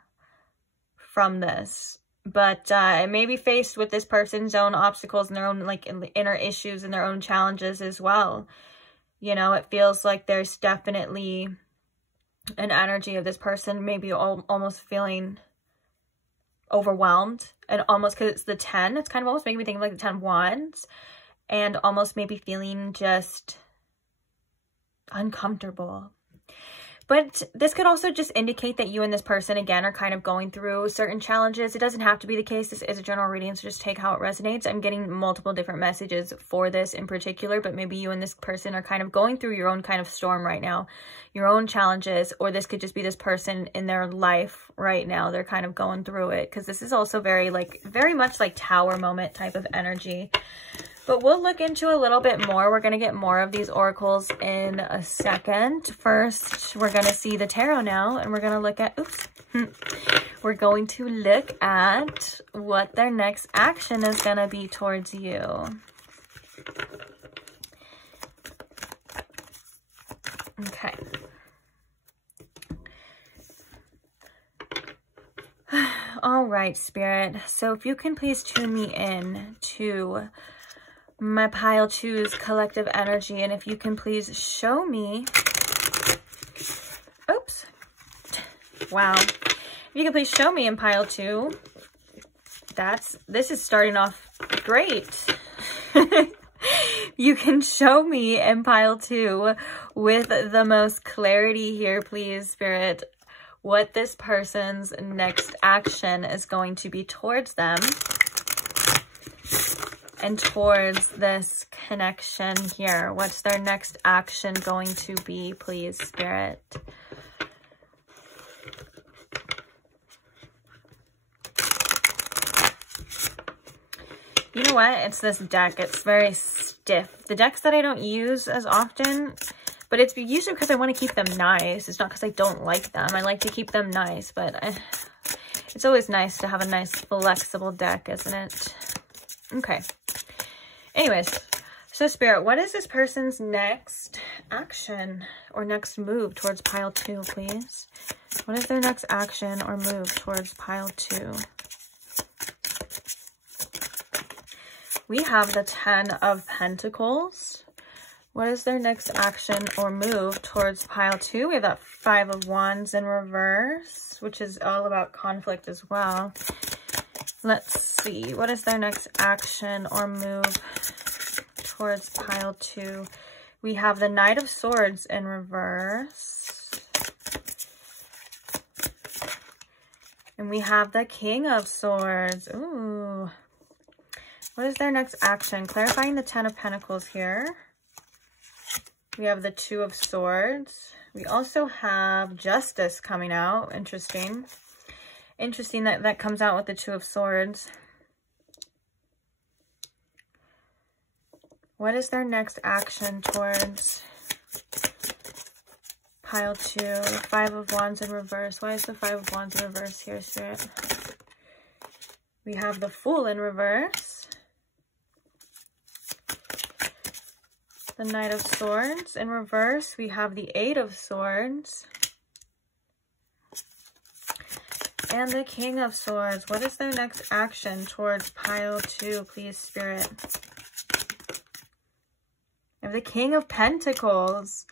from this. But maybe faced with this person's own obstacles and their own like inner issues and their own challenges as well. You know, it feels like there's definitely an energy of this person maybe almost feeling overwhelmed, and almost, because it's the 10, it's kind of almost making me think of like the 10 of Wands, and almost maybe feeling just uncomfortable. But this could also just indicate that you and this person, again, are kind of going through certain challenges. It doesn't have to be the case. This is a general reading, so just take how it resonates. I'm getting multiple different messages for this in particular, but maybe you and this person are kind of going through your own kind of storm right now, your own challenges, or this could just be this person in their life right now. They're kind of going through it, because this is also very much like tower moment type of energy. But we'll look into a little bit more. We're going to get more of these oracles in a second. First, we're going to see the tarot now, and we're going to look at, we're going to look at what their next action is going to be towards you. Okay. All right, Spirit. So if you can please tune me in to my pile 2's collective energy, and if you can please show me, wow, if you can please show me in pile 2, this is starting off great. You can show me in pile 2 with the most clarity here, please, Spirit, what this person's next action is going to be towards them and towards this connection here. What's their next action going to be, please, Spirit? You know what? It's this deck. It's very stiff. The decks that I don't use as often, but it's usually because I want to keep them nice. It's not because I don't like them. I like to keep them nice, but it's always nice to have a nice flexible deck, isn't it? Okay. Anyways, so Spirit, what is this person's next action or next move towards pile 2, please? What is their next action or move towards pile 2? We have the 10 of Pentacles. What is their next action or move towards pile 2? We have that 5 of Wands in reverse, which is all about conflict as well. Let's see. What is their next action or move towards pile 2? We have the Knight of Swords in reverse. And we have the King of Swords. Ooh. What is their next action? Clarifying the 10 of Pentacles here. We have the 2 of Swords. We also have Justice coming out. Interesting. Interesting that comes out with the 2 of Swords. What is their next action towards pile 2? 5 of Wands in reverse. Why is the 5 of Wands in reverse here, Spirit? We have the Fool in reverse. The Knight of Swords in reverse. We have the 8 of Swords. And the King of Swords. What is their next action towards pile 2, please, Spirit? We have the King of Pentacles.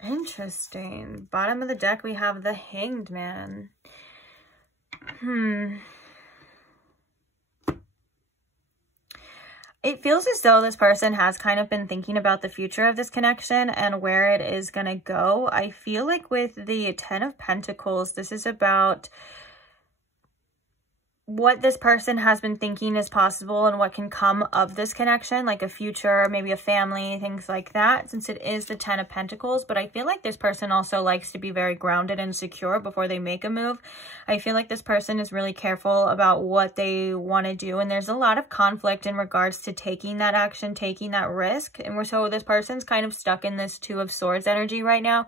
Interesting. Bottom of the deck, we have the Hanged Man. It feels as though this person has kind of been thinking about the future of this connection and where it is going to go. I feel like with the 10 of Pentacles, this is about what this person has been thinking is possible and what can come of this connection, like a future, maybe a family, things like that, since it is the 10 of Pentacles. But I feel like this person also likes to be very grounded and secure before they make a move. I feel like this person is really careful about what they want to do, and there's a lot of conflict in regards to taking that action, taking that risk. And so this person's kind of stuck in this 2 of Swords energy right now,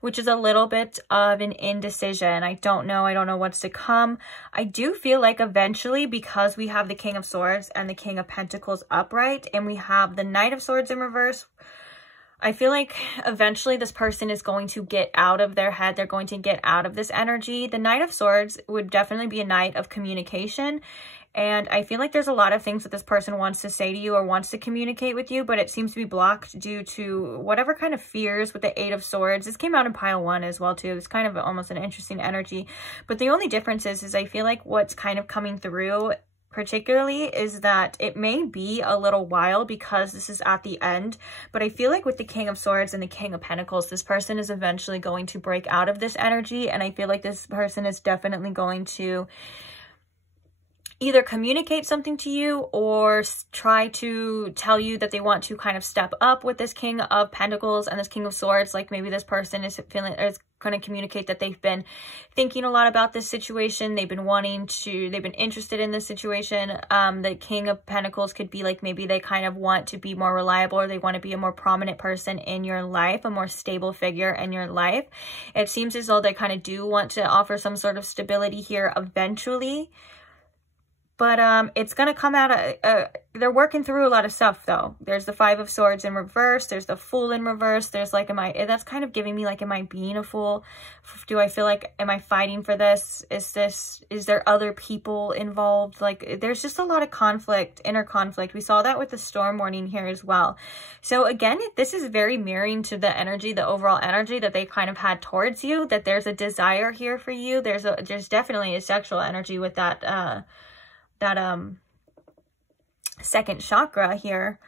which is a little bit of an indecision. I don't know what's to come. I do feel like eventually, because we have the King of Swords and the King of Pentacles upright, and we have the Knight of Swords in reverse, I feel like eventually this person is going to get out of their head. They're going to get out of this energy. The Knight of Swords would definitely be a knight of communication. And I feel like there's a lot of things that this person wants to say to you or wants to communicate with you, but it seems to be blocked due to whatever kind of fears with the 8 of Swords. This came out in pile 1 as well too. It's kind of almost an interesting energy. But the only difference is I feel like what's kind of coming through particularly is that it may be a little while because this is at the end, but I feel like with the King of Swords and the King of Pentacles, this person is eventually going to break out of this energy. And I feel like this person is definitely going to either communicate something to you or try to tell you that they want to kind of step up with this King of Pentacles and this King of Swords. Like maybe this person is feeling, or is going to communicate that they've been thinking a lot about this situation. They've been interested in this situation. The King of Pentacles could be like, maybe they kind of want to be more reliable, or they want to be a more prominent person in your life, a more stable figure in your life. It seems as though they kind of do want to offer some sort of stability here eventually. But it's going to come out, they're working through a lot of stuff though. There's the 5 of Swords in reverse. There's the Fool in reverse. There's like, that's kind of giving me like, am I being a fool? Do I feel like, am I fighting for this? Is there other people involved? Like there's just a lot of conflict, inner conflict. We saw that with the storm warning here as well. So again, this is very mirroring to the energy, the overall energy that they kind of had towards you, that there's a desire here for you. There's definitely a sexual energy with that, second chakra here,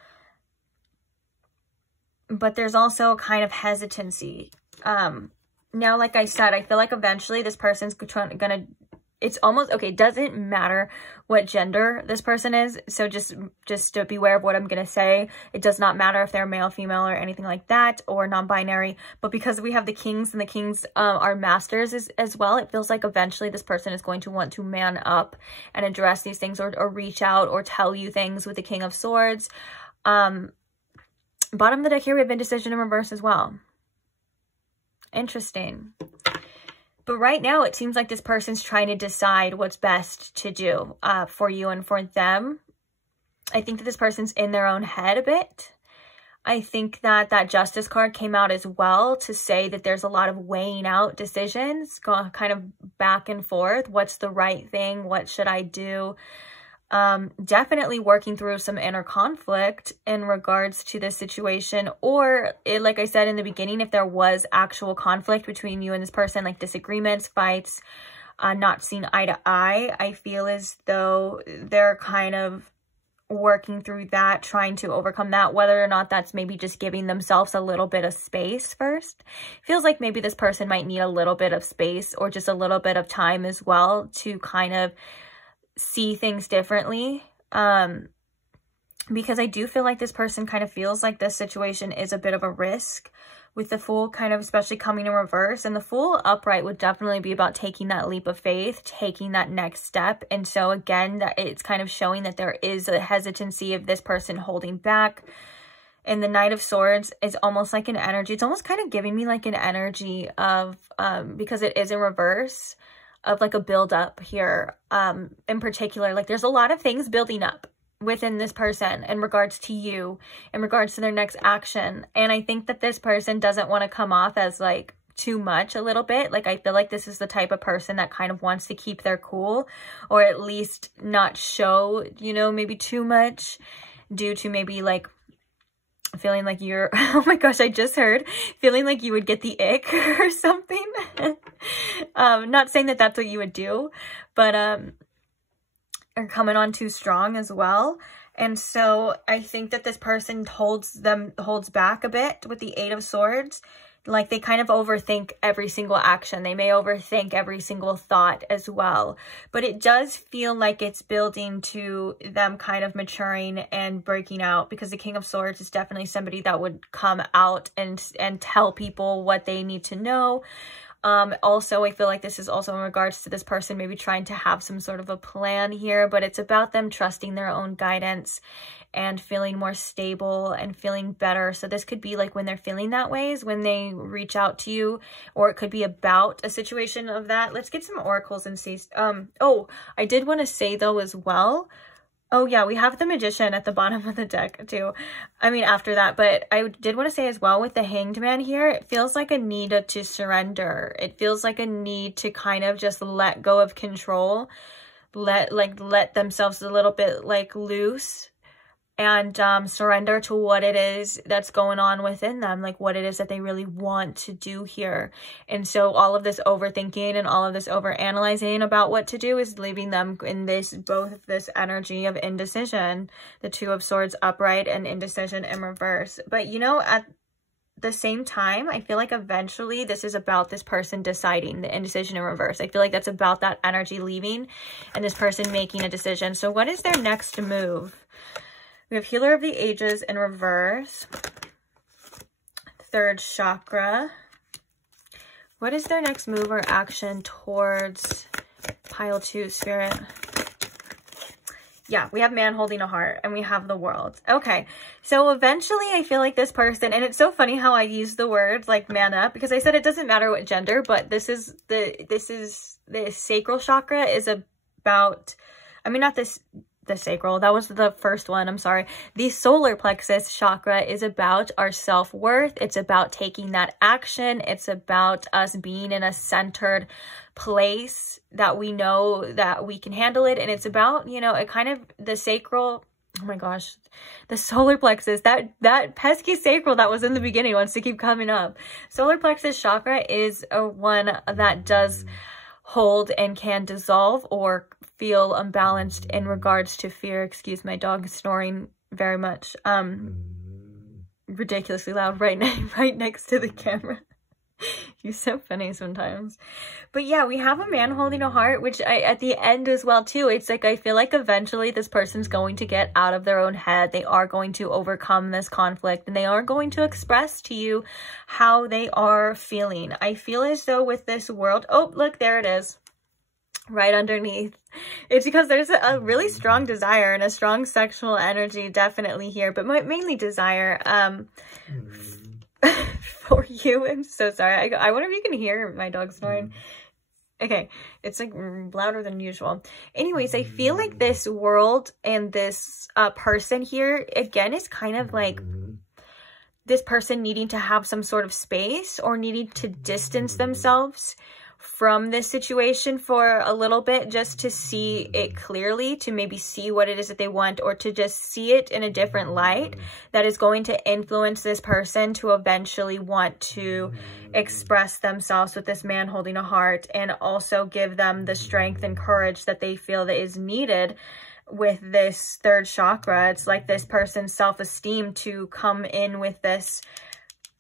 but there's also kind of hesitancy. Now, like I said, I feel like eventually this person's gonna, it's almost, okay, it doesn't matter what gender this person is, so just to beware of what I'm gonna say. It does not matter if they're male, female, or anything like that, or non-binary, but because we have the kings, and the kings are masters as well, it feels like eventually this person is going to want to man up and address these things, or reach out or tell you things with the King of Swords. Bottom of the deck here, we have indecision in reverse as well. Interesting. But right now, it seems like this person's trying to decide what's best to do for you and for them. I think that this person's in their own head a bit. I think that that Justice card came out as well to say that there's a lot of weighing out decisions, kind of back and forth. What's the right thing? What should I do? Definitely working through some inner conflict in regards to this situation, or like I said in the beginning, if there was actual conflict between you and this person, like disagreements, fights, not seeing eye to eye, I feel as though they're kind of working through that, trying to overcome that, whether or not that's maybe just giving themselves a little bit of space first. Feels like maybe this person might need a little bit of space or just a little bit of time as well to kind of see things differently, because I do feel like this person kind of feels like this situation is a bit of a risk, with the Fool kind of especially coming in reverse, and the Fool upright would definitely be about taking that leap of faith, taking that next step. And so again, that it's kind of showing that there is a hesitancy of this person holding back. And the Knight of Swords is almost like an energy, it's almost kind of giving me like an energy of because it is in reverse, of like a build up here, in particular. Like there's a lot of things building up within this person in regards to you, in regards to their next action. And I think that this person doesn't want to come off as like too much a little bit. Like I feel like this is the type of person that kind of wants to keep their cool, or at least not show, you know, maybe too much, due to maybe like feeling like you're, oh my gosh, I just heard, feeling like you would get the ick or something. Not saying that that's what you would do, but or coming on too strong as well. And so I think that this person holds back a bit with the 8 of Swords. Like they kind of overthink every single action. They may overthink every single thought as well. But it does feel like it's building to them kind of maturing and breaking out, because the King of Swords is definitely somebody that would come out and tell people what they need to know. Also, I feel like this is also in regards to this person maybe trying to have some sort of a plan here, but it's about them trusting their own guidance and feeling more stable and feeling better. So this could be like when they're feeling that way is when they reach out to you, or it could be about a situation of that. Let's get some oracles and see. Oh, I did want to say though as well. Oh yeah, we have the Magician at the bottom of the deck too. I mean, after that, but I did want to say as well with the Hanged Man here, it feels like a need to surrender. It feels like a need to kind of just let go of control, let themselves a little bit like loose, and surrender to what it is that's going on within them, like what it is that they really want to do here. And so all of this overthinking and all of this overanalyzing about what to do is leaving them in both this energy of indecision, the 2 of Swords upright and indecision in reverse. But you know, at the same time, I feel like eventually this is about this person deciding, the indecision in reverse. I feel like that's about that energy leaving and this person making a decision. So what is their next move? We have Healer of the Ages in reverse. 3rd chakra. What is their next move or action towards pile 2, Spirit? Yeah, we have Man holding a heart and we have the World. Okay, so eventually I feel like this person, and it's so funny how I use the words like man up, because I said it doesn't matter what gender, but the sacral chakra is about, I mean, not this, the sacral, that was the first one, I'm sorry. The solar plexus chakra is about our self-worth. It's about taking that action. It's about us being in a centered place that we know that we can handle it. And it's about, you know, it kind of, the sacral, oh my gosh, the solar plexus, that pesky sacral that was in the beginning wants to keep coming up. Solar plexus chakra is a one that does hold and can dissolve or feel unbalanced in regards to fear. Excuse my dog snoring very much. Ridiculously loud right next to the camera. He's so funny sometimes. But yeah, we have a Man holding a heart, which at the end as well too, it's like I feel like eventually this person's going to get out of their own head. They are going to overcome this conflict and they are going to express to you how they are feeling. I feel as though with this World, oh look, there it is. Right underneath. It's because there's a really strong desire and a strong sexual energy definitely here, but mainly desire for you. I'm so sorry. I wonder if you can hear my dog snoring. Okay, it's like louder than usual. Anyways, I feel like this World and this person here again is kind of like this person needing to have some sort of space or needing to distance themselves from this situation for a little bit, just to see it clearly, to maybe see what it is that they want, or to just see it in a different light that is going to influence this person to eventually want to express themselves with this Man holding a heart, and also give them the strength and courage that they feel that is needed with this 3rd chakra. It's like this person's self-esteem to come in with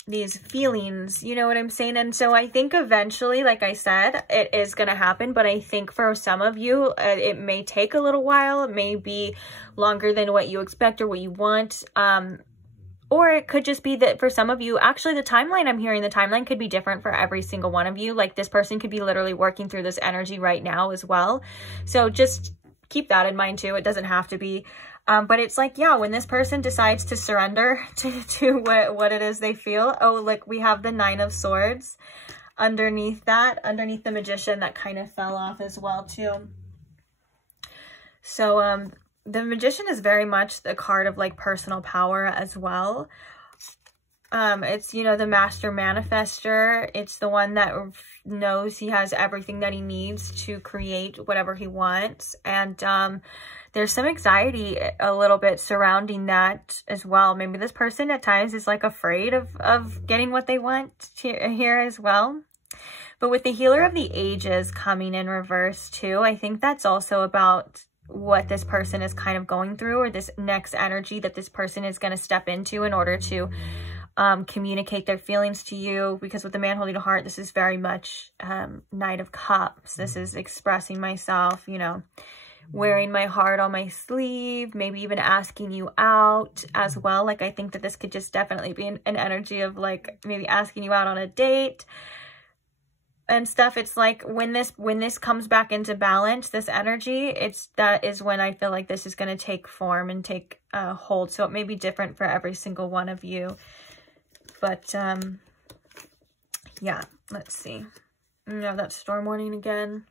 these feelings, you know what I'm saying? And so I think eventually, like I said, it is going to happen, but I think for some of you, it may take a little while. It may be longer than what you expect or what you want. Or it could just be that for some of you, actually the timeline I'm hearing, the timeline could be different for every single one of you. Like this person could be literally working through this energy right now as well. So just keep that in mind too. It doesn't have to be. But it's like, yeah, when this person decides to surrender to what it is they feel. Oh, look, we have the 9 of Swords underneath that, underneath the Magician that kind of fell off as well too. So the Magician is very much the card of like personal power as well. It's, you know, the master manifester. It's the one that knows he has everything that he needs to create whatever he wants. And there's some anxiety a little bit surrounding that as well. Maybe this person at times is like afraid of getting what they want here as well. But with the Healer of the Ages coming in reverse too, I think that's also about what this person is kind of going through, or this next energy that this person is going to step into in order to communicate their feelings to you. Because with the man holding a heart, this is very much Knight of Cups. This is expressing myself, you know, wearing my heart on my sleeve, maybe even asking you out as well. Like, I think that this could just definitely be an energy of like maybe asking you out on a date and stuff. It's like when this comes back into balance, this energy, that is when I feel like this is going to take form and take hold. So it may be different for every single one of you, but yeah, let's see. No, that's storm warning again.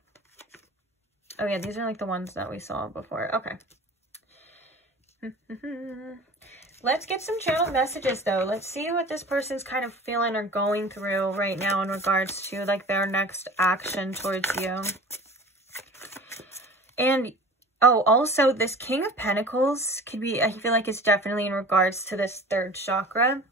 Oh yeah, these are like the ones that we saw before. Okay. Let's get some channel messages though. Let's see what this person's kind of feeling or going through right now in regards to like their next action towards you. And oh, also this King of Pentacles could be, I feel like it's definitely in regards to this third chakra.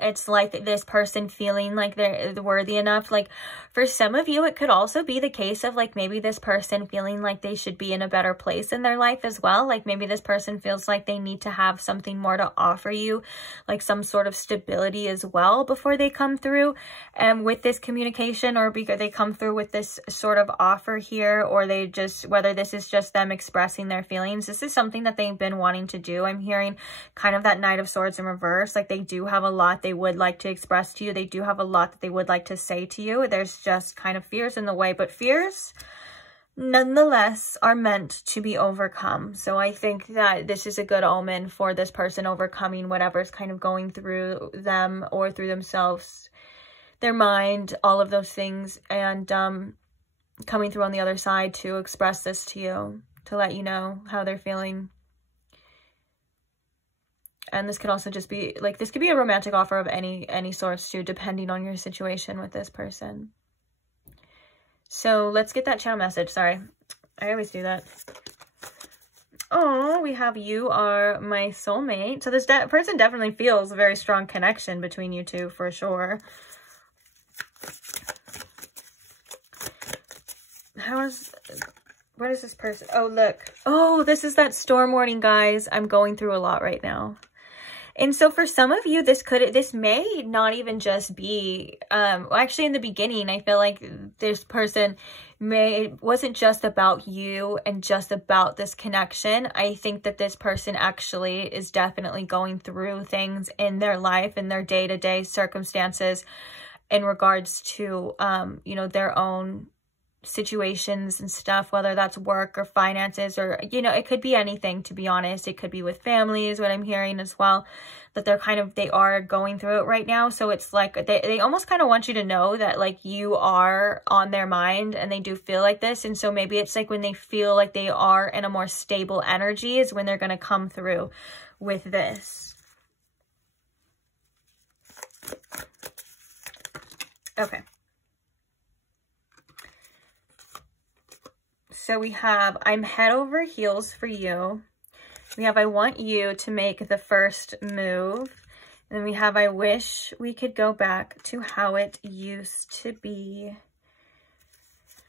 It's like this person feeling like they're worthy enough. Like for some of you, it could also be the case of like maybe this person feeling like they should be in a better place in their life as well. Like maybe this person feels like they need to have something more to offer you, like some sort of stability as well before they come through with this communication, or because they come through with this sort of offer here, or they just, whether this is just them expressing their feelings. This is something that they've been wanting to do. I'm hearing kind of that Knight of Swords in reverse. Like they do have a lot they would like to express to you. They do have a lot that they would like to say to you. There's just kind of fears in the way, but fears nonetheless are meant to be overcome. So I think that this is a good omen for this person overcoming whatever's kind of going through them or through themselves, their mind, all of those things, and coming through on the other side to express this to you, to let you know how they're feeling. And this could also just be, like, this could be a romantic offer of any sorts too, depending on your situation with this person. So let's get that channel message. Sorry, I always do that. Oh, we have you are my soulmate. So this person definitely feels a very strong connection between you two for sure. What is this person? Oh, look. Oh, this is that storm warning, guys. I'm going through a lot right now. And so for some of you, this may not even just be, actually in the beginning, I feel like this person it wasn't just about you and just about this connection. I think that this person actually is definitely going through things in their life, in their day-to-day circumstances in regards to, you know, their own situations and stuff, whether that's work or finances, or, you know, it could be anything, to be honest. It could be with families, what I'm hearing as well, that they are going through it right now. So it's like they almost kind of want you to know that like you are on their mind, and they do feel like this. And so maybe it's like when they feel like they are in a more stable energy is when they're going to come through with this. Okay. So we have, I'm head over heels for you. We have, I want you to make the first move. And then we have, I wish we could go back to how it used to be.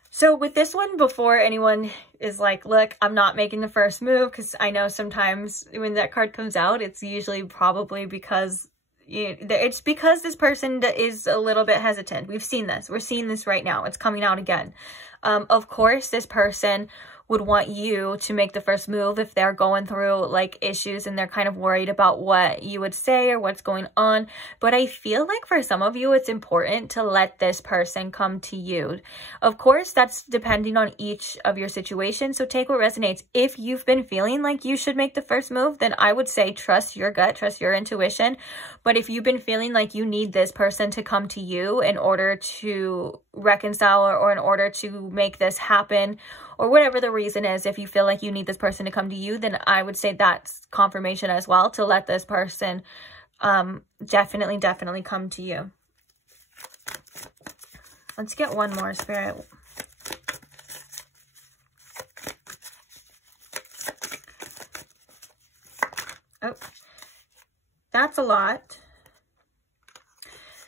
So with this one, before anyone is like, look, I'm not making the first move, because I know sometimes when that card comes out, it's usually probably because it's because this person is a little bit hesitant. We've seen this. We're seeing this right now. It's coming out again. Of course, this person would want you to make the first move if they're going through like issues and they're kind of worried about what you would say or what's going on. But I feel like for some of you, it's important to let this person come to you. Of course, that's depending on each of your situations. So take what resonates. If you've been feeling like you should make the first move, then I would say trust your gut, trust your intuition. But if you've been feeling like you need this person to come to you in order to reconcile or in order to make this happen, or whatever the reason is, if you feel like you need this person to come to you, then I would say that's confirmation as well to let this person definitely come to you. Let's get one more, Spirit. Oh, that's a lot.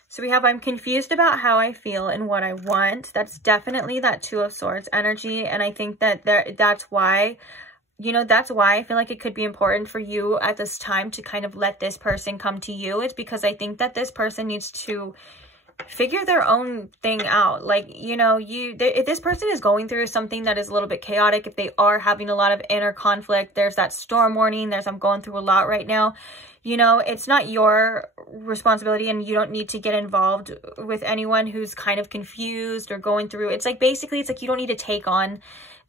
So we have, I'm confused about how I feel and what I want. That's definitely that Two of Swords energy. And I think that that's why you know, that's why I feel like it could be important for you at this time to kind of let this person come to you. It's because I think that this person needs to figure their own thing out. Like, you know, if this person is going through something that is a little bit chaotic, if they are having a lot of inner conflict, there's that storm warning, there's I'm going through a lot right now, you know, it's not your responsibility, and you don't need to get involved with anyone who's kind of confused or going through. It's like, basically, it's like you don't need to take on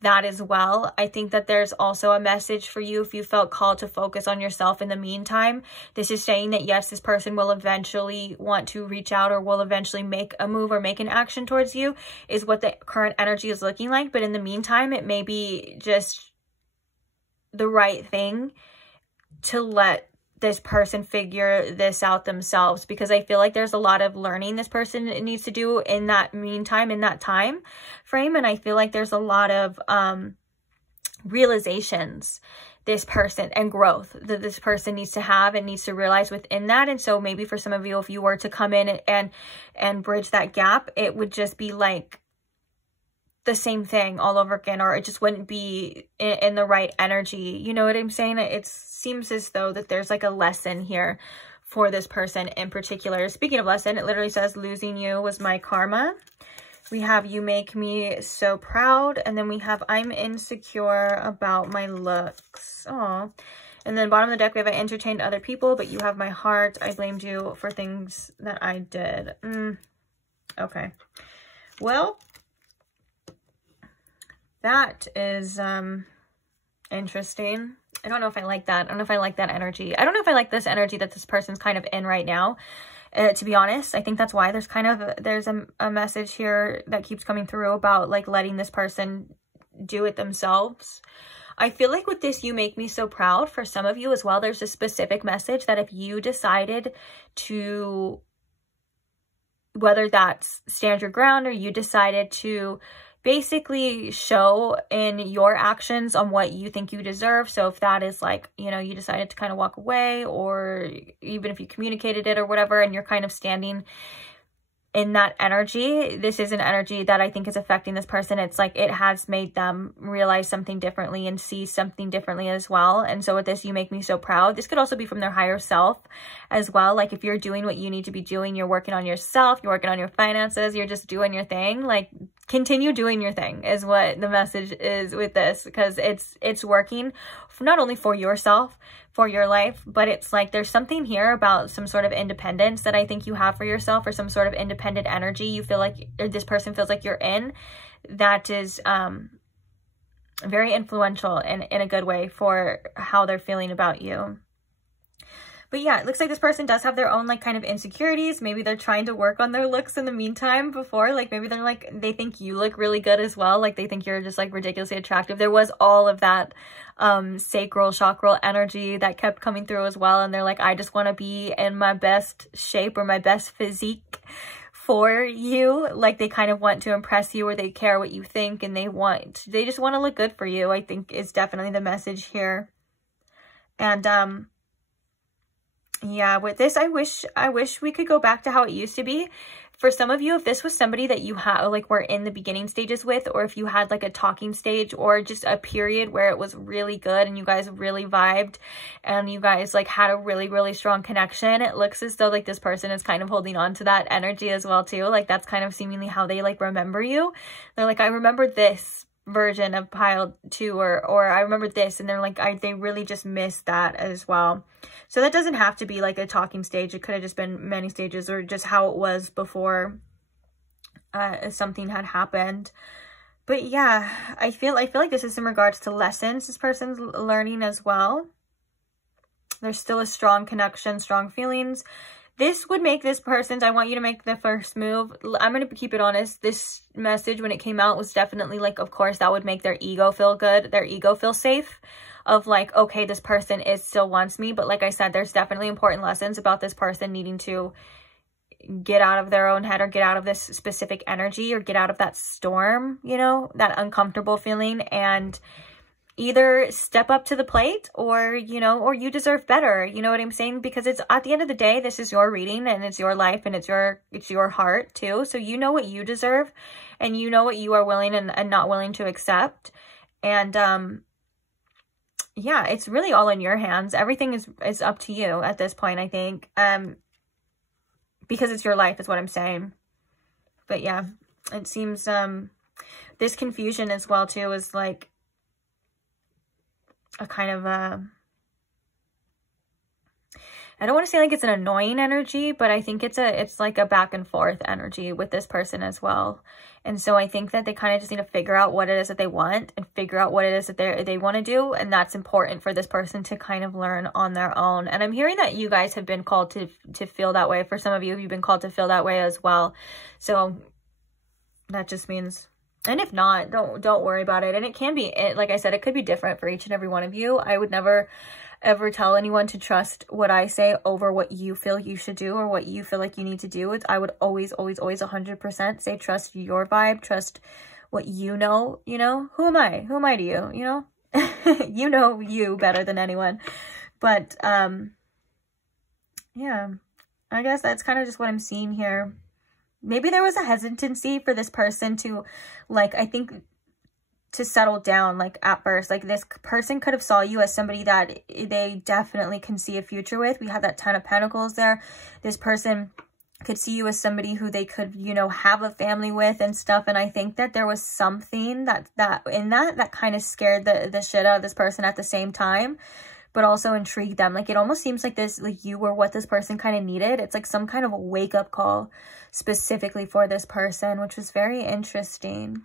that as well. I think that there's also a message for you if you felt called to focus on yourself in the meantime. This is saying that yes, this person will eventually want to reach out, or will eventually make a move or make an action towards you, is what the current energy is looking like. But in the meantime, it may be just the right thing to let this person figure this out themselves, because I feel like there's a lot of learning this person needs to do in that meantime, in that time frame. And I feel like there's a lot of realizations this person and growth that this person needs to have and needs to realize within that. And so maybe for some of you, if you were to come in and bridge that gap, it would just be like the same thing all over again, or it just wouldn't be in the right energy. You know what I'm saying? It seems as though that there's like a lesson here for this person in particular. Speaking of lesson, it literally says losing you was my karma. We have you make me so proud, and then we have I'm insecure about my looks. Oh, and then bottom of the deck we have I entertained other people, but you have my heart. I blamed you for things that I did. Okay, well, that is interesting. I don't know if I like that. I don't know if I like that energy. I don't know if I like this energy that this person's kind of in right now, to be honest. I think that's why there's kind of there's a message here that keeps coming through about like letting this person do it themselves. I feel like with this you make me so proud, for some of you as well, there's a specific message that if you decided to, whether that's stand your ground, or you decided to basically show in your actions on what you think you deserve. So if that is like, you know, you decided to kind of walk away, or even if you communicated it or whatever, and you're kind of standing in that energy, this is an energy that I think is affecting this person. It's like it has made them realize something differently and see something differently as well. And so with this, you make me so proud. This could also be from their higher self as well. Like if you're doing what you need to be doing, you're working on yourself, you're working on your finances, you're just doing your thing, like continue doing your thing is what the message is with this, because it's working not only for yourself, for your life, but it's like there's something here about some sort of independence that I think you have for yourself, or some sort of independent energy you feel like, or this person feels like you're in, that is very influential in a good way for how they're feeling about you. But yeah, it looks like this person does have their own like kind of insecurities. Maybe they're trying to work on their looks in the meantime before, like maybe they're like, they think you look really good as well. Like they think you're just like ridiculously attractive. There was all of that sacral, chakral energy that kept coming through as well. And they're like, I just want to be in my best shape or my best physique for you. Like they kind of want to impress you, or they care what you think, and they just want to look good for you, I think is definitely the message here. And yeah, with this, I wish we could go back to how it used to be. For some of you, if this was somebody that you had like were in the beginning stages with, or if you had like a talking stage, or just a period where it was really good and you guys really vibed and you guys like had a really, really strong connection, it looks as though like this person is kind of holding on to that energy as well too. Like that's kind of seemingly how they like remember you. They're like, I remember this version of pile 2, or I remember this, and they're like, they really just missed that as well. So that doesn't have to be like a talking stage. It could have just been many stages, or just how it was before something had happened. But yeah, I feel like this is in regards to lessons this person's learning as well. There's still a strong connection, strong feelings. This would make this person's, I want you to make the first move. I'm going to keep it honest. This message, when it came out, was definitely like, of course, that would make their ego feel good. Their ego feel safe. Of like, okay, this person still wants me. But like I said, there's definitely important lessons about this person needing to get out of their own head, or get out of this specific energy, or get out of that storm, you know, that uncomfortable feeling, and either step up to the plate, or, you know, or you deserve better. You know what I'm saying? Because it's at the end of the day, this is your reading, and it's your life, and it's your heart too. So you know what you deserve, and you know what you are willing and not willing to accept. And yeah, it's really all in your hands. Everything is up to you at this point, I think. Because it's your life is what I'm saying. But yeah, it seems this confusion as well too is like a kind of I don't want to say like it's an annoying energy, but I think it's like a back and forth energy with this person as well. And so I think that they kind of just need to figure out what it is that they want and figure out what it is that they want to do. And that's important for this person to kind of learn on their own. And I'm hearing that you guys have been called to feel that way. For some of you, you've been called to feel that way as well. So that just means, and if not, don't worry about it. And it can be, like I said, it could be different for each and every one of you. I would never ever tell anyone to trust what I say over what you feel you should do or what you feel like you need to do. I would always 100% say trust your vibe, trust what you know. Who am I to you, you know you better than anyone. But yeah, I guess that's kind of just what I'm seeing here. Maybe there was a hesitancy for this person to, like, I think, to settle down, like, at first. Like, this person could have saw you as somebody that they definitely can see a future with. We have that 10 of Pentacles there. This person could see you as somebody who they could, have a family with and stuff. And I think that there was something that kind of scared the shit out of this person at the same time, but also intrigued them. Like, it almost seems like this, like, you were what this person kind of needed. It's like some kind of a wake-up call specifically for this person, which was very interesting.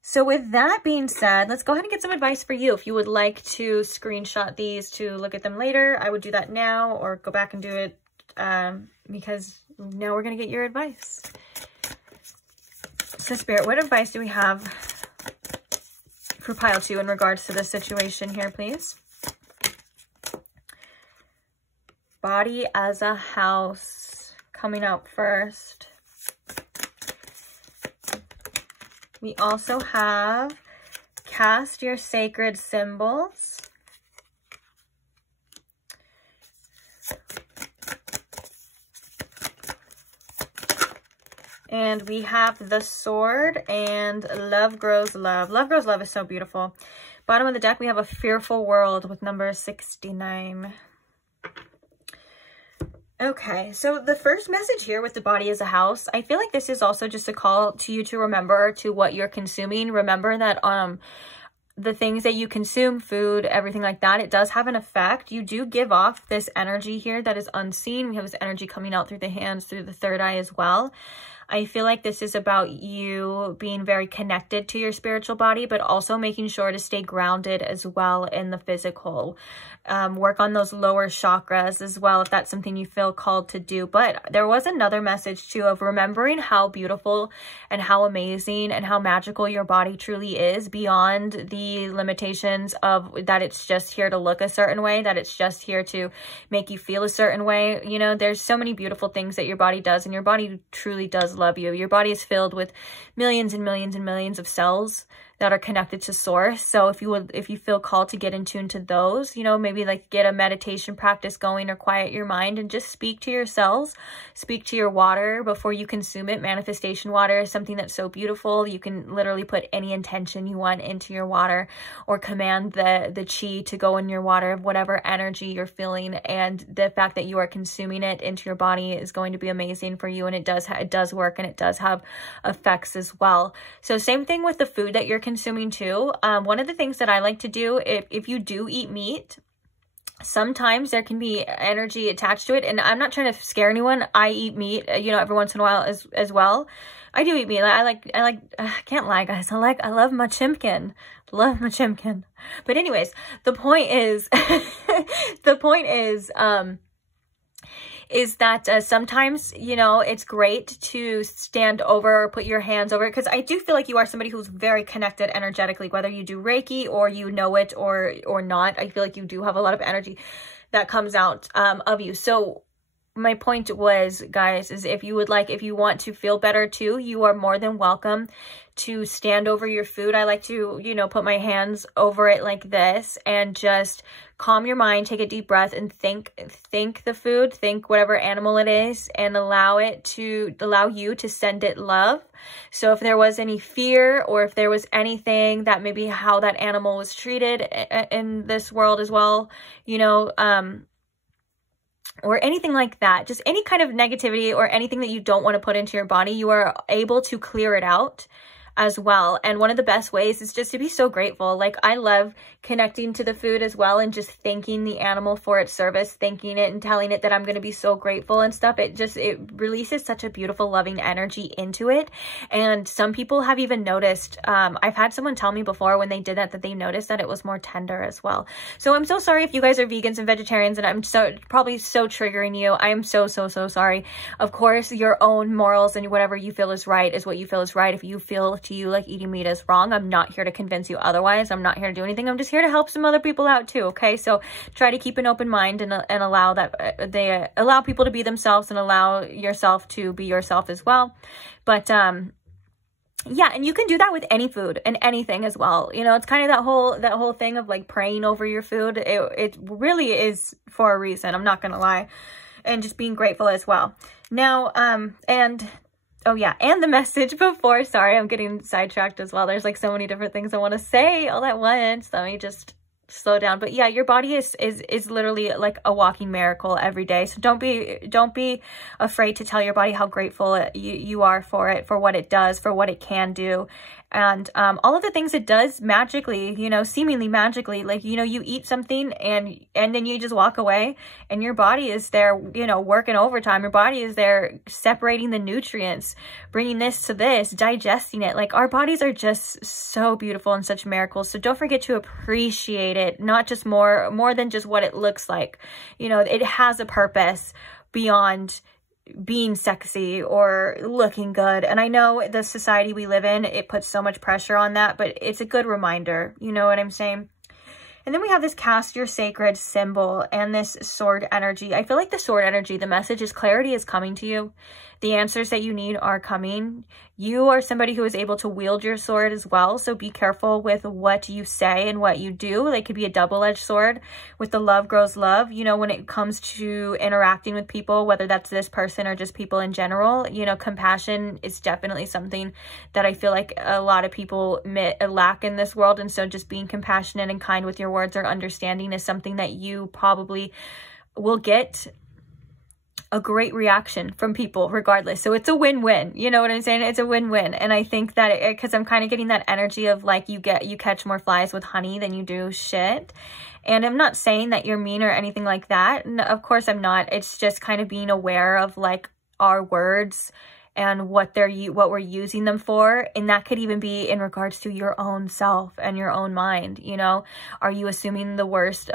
So with that being said, let's go ahead and get some advice for you. If you would like to screenshot these to look at them later, I would do that now, or go back and do it because now we're going to get your advice. So Spirit, what advice do we have for pile 2 in regards to this situation here, please? Body as a house coming out first. We also have cast your sacred symbols. And we have the sword and love grows love. Love grows love is so beautiful. Bottom of the deck, we have a fearful world with number 69. Okay, so the first message here with the body as a house, I feel like this is also just a call to you to remember to what you're consuming. Remember that the things that you consume, food, everything like that, it does have an effect. You do give off this energy here that is unseen. We have this energy coming out through the hands, through the third eye as well. I feel like this is about you being very connected to your spiritual body, but also making sure to stay grounded as well in the physical. Work on those lower chakras as well, if that's something you feel called to do. But there was another message too of remembering how beautiful and how amazing and how magical your body truly is, beyond the limitations of that it's just here to look a certain way, that it's just here to make you feel a certain way. There's so many beautiful things that your body does, and your body truly does love you. Your body is filled with millions and millions and millions of cells that are connected to source. So if you feel called to get in tune to those, maybe like get a meditation practice going or quiet your mind and just speak to your cells, speak to your water before you consume it. Manifestation water is something that's so beautiful. You can literally put any intention you want into your water, or command the chi to go in your water of whatever energy you're feeling. And the fact that you are consuming it into your body is going to be amazing for you. And it does work, and it does have effects as well. So same thing with the food that you're consuming too. One of the things that I like to do, if you do eat meat, sometimes there can be energy attached to it. And I'm not trying to scare anyone. I eat meat, every once in a while as well. I do eat meat. I can't lie, guys. I love my chimkin. Love my chimkin. But anyways, the point is, is that sometimes, it's great to stand over or put your hands over it, because I do feel like you are somebody who's very connected energetically, whether you do Reiki or you know it or not. I feel like you do have a lot of energy that comes out of you. So my point was, guys, is if you want to feel better too, you are more than welcome to stand over your food. I like to, you know, put my hands over it like this and just calm your mind, take a deep breath and think the food, think whatever animal it is, and allow you to send it love. So if there was any fear, or if there was anything that maybe how that animal was treated in this world as well, you know, or anything like that, just any kind of negativity or anything that you don't want to put into your body, you are able to clear it out as well. And one of the best ways is just to be so grateful. Like, I love connecting to the food as well, and just thanking the animal for its service, thanking it and telling it that I'm going to be so grateful and stuff. It releases such a beautiful, loving energy into it. And some people have even noticed, I've had someone tell me before when they did that they noticed that it was more tender as well. So I'm so sorry if you guys are vegans and vegetarians, and I'm probably so triggering you. I'm so sorry. Of course, your own morals and whatever you feel is right is what you feel is right. If you feel to you like eating meat is wrong, I'm not here to convince you otherwise. I'm not here to do anything. I'm just here to help some other people out too. Okay, so try to keep an open mind and allow that they allow people to be themselves, and allow yourself to be yourself as well. But yeah, and you can do that with any food and anything as well. You know, it's kind of that whole thing of like praying over your food. It really is for a reason. I'm not gonna lie, and just being grateful as well. Now, oh yeah, and the message before, sorry, I'm getting sidetracked as well. There's like so many different things I want to say all at once. Let me just slow down. But yeah, your body is literally like a walking miracle every day. So don't be afraid to tell your body how grateful you are for it, for what it does, for what it can do. And all of the things it does magically, you know, seemingly magically, like, you know, you eat something and then you just walk away, and your body is there, you know, working overtime. Your body is there separating the nutrients, bringing this to this, digesting it. Like, our bodies are just so beautiful and such miracles. So don't forget to appreciate it, not just more than just what it looks like. You know, it has a purpose beyond being sexy or looking good. And I know the society we live in, it puts so much pressure on that, but it's a good reminder, you know what I'm saying? And then we have this cast your sacred symbol and this sword energy. I feel like the sword energy, the message is clarity is coming to you. The answers that you need are coming. You are somebody who is able to wield your sword as well. So be careful with what you say and what you do. They could be a double-edged sword. With the love grows love, you know, when it comes to interacting with people, whether that's this person or just people in general, you know, compassion is definitely something that I feel like a lot of people lack in this world. And so just being compassionate and kind with your words or understanding is something that you probably will get a great reaction from people regardless. So it's a win-win, you know what I'm saying? It's a win-win. And I think that because I'm kind of getting that energy of like you catch more flies with honey than you do shit. And I'm not saying that you're mean or anything like that. No, of course I'm not. It's just kind of being aware of like our words and what we're using them for. And that could even be in regards to your own self and your own mind. You know, are you assuming the worst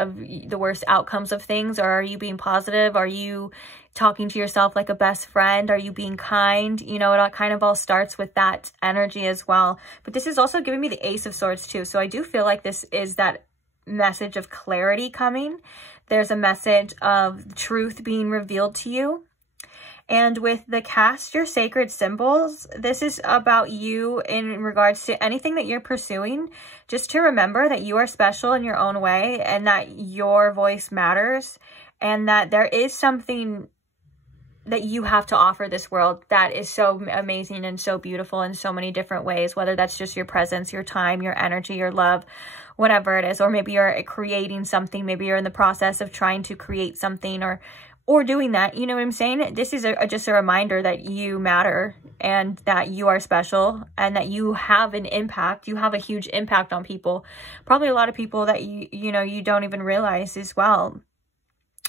outcomes of things, or are you being positive? Are you talking to yourself like a best friend? Are you being kind? You know, it kind of all starts with that energy as well. But this is also giving me the Ace of Swords too. So I do feel like this is that message of clarity coming. There's a message of truth being revealed to you. And with the cast your sacred symbols, this is about you in regards to anything that you're pursuing. Just to remember that you are special in your own way, and that your voice matters, and that there is something that you have to offer this world that is so amazing and so beautiful in so many different ways, whether that's just your presence, your time, your energy, your love, whatever it is. Or maybe you're creating something, maybe you're in the process of trying to create something or doing that, you know what I'm saying? This is just a reminder that you matter, and that you are special, and that you have an impact. You have a huge impact on people, probably a lot of people that you know you don't even realize as well.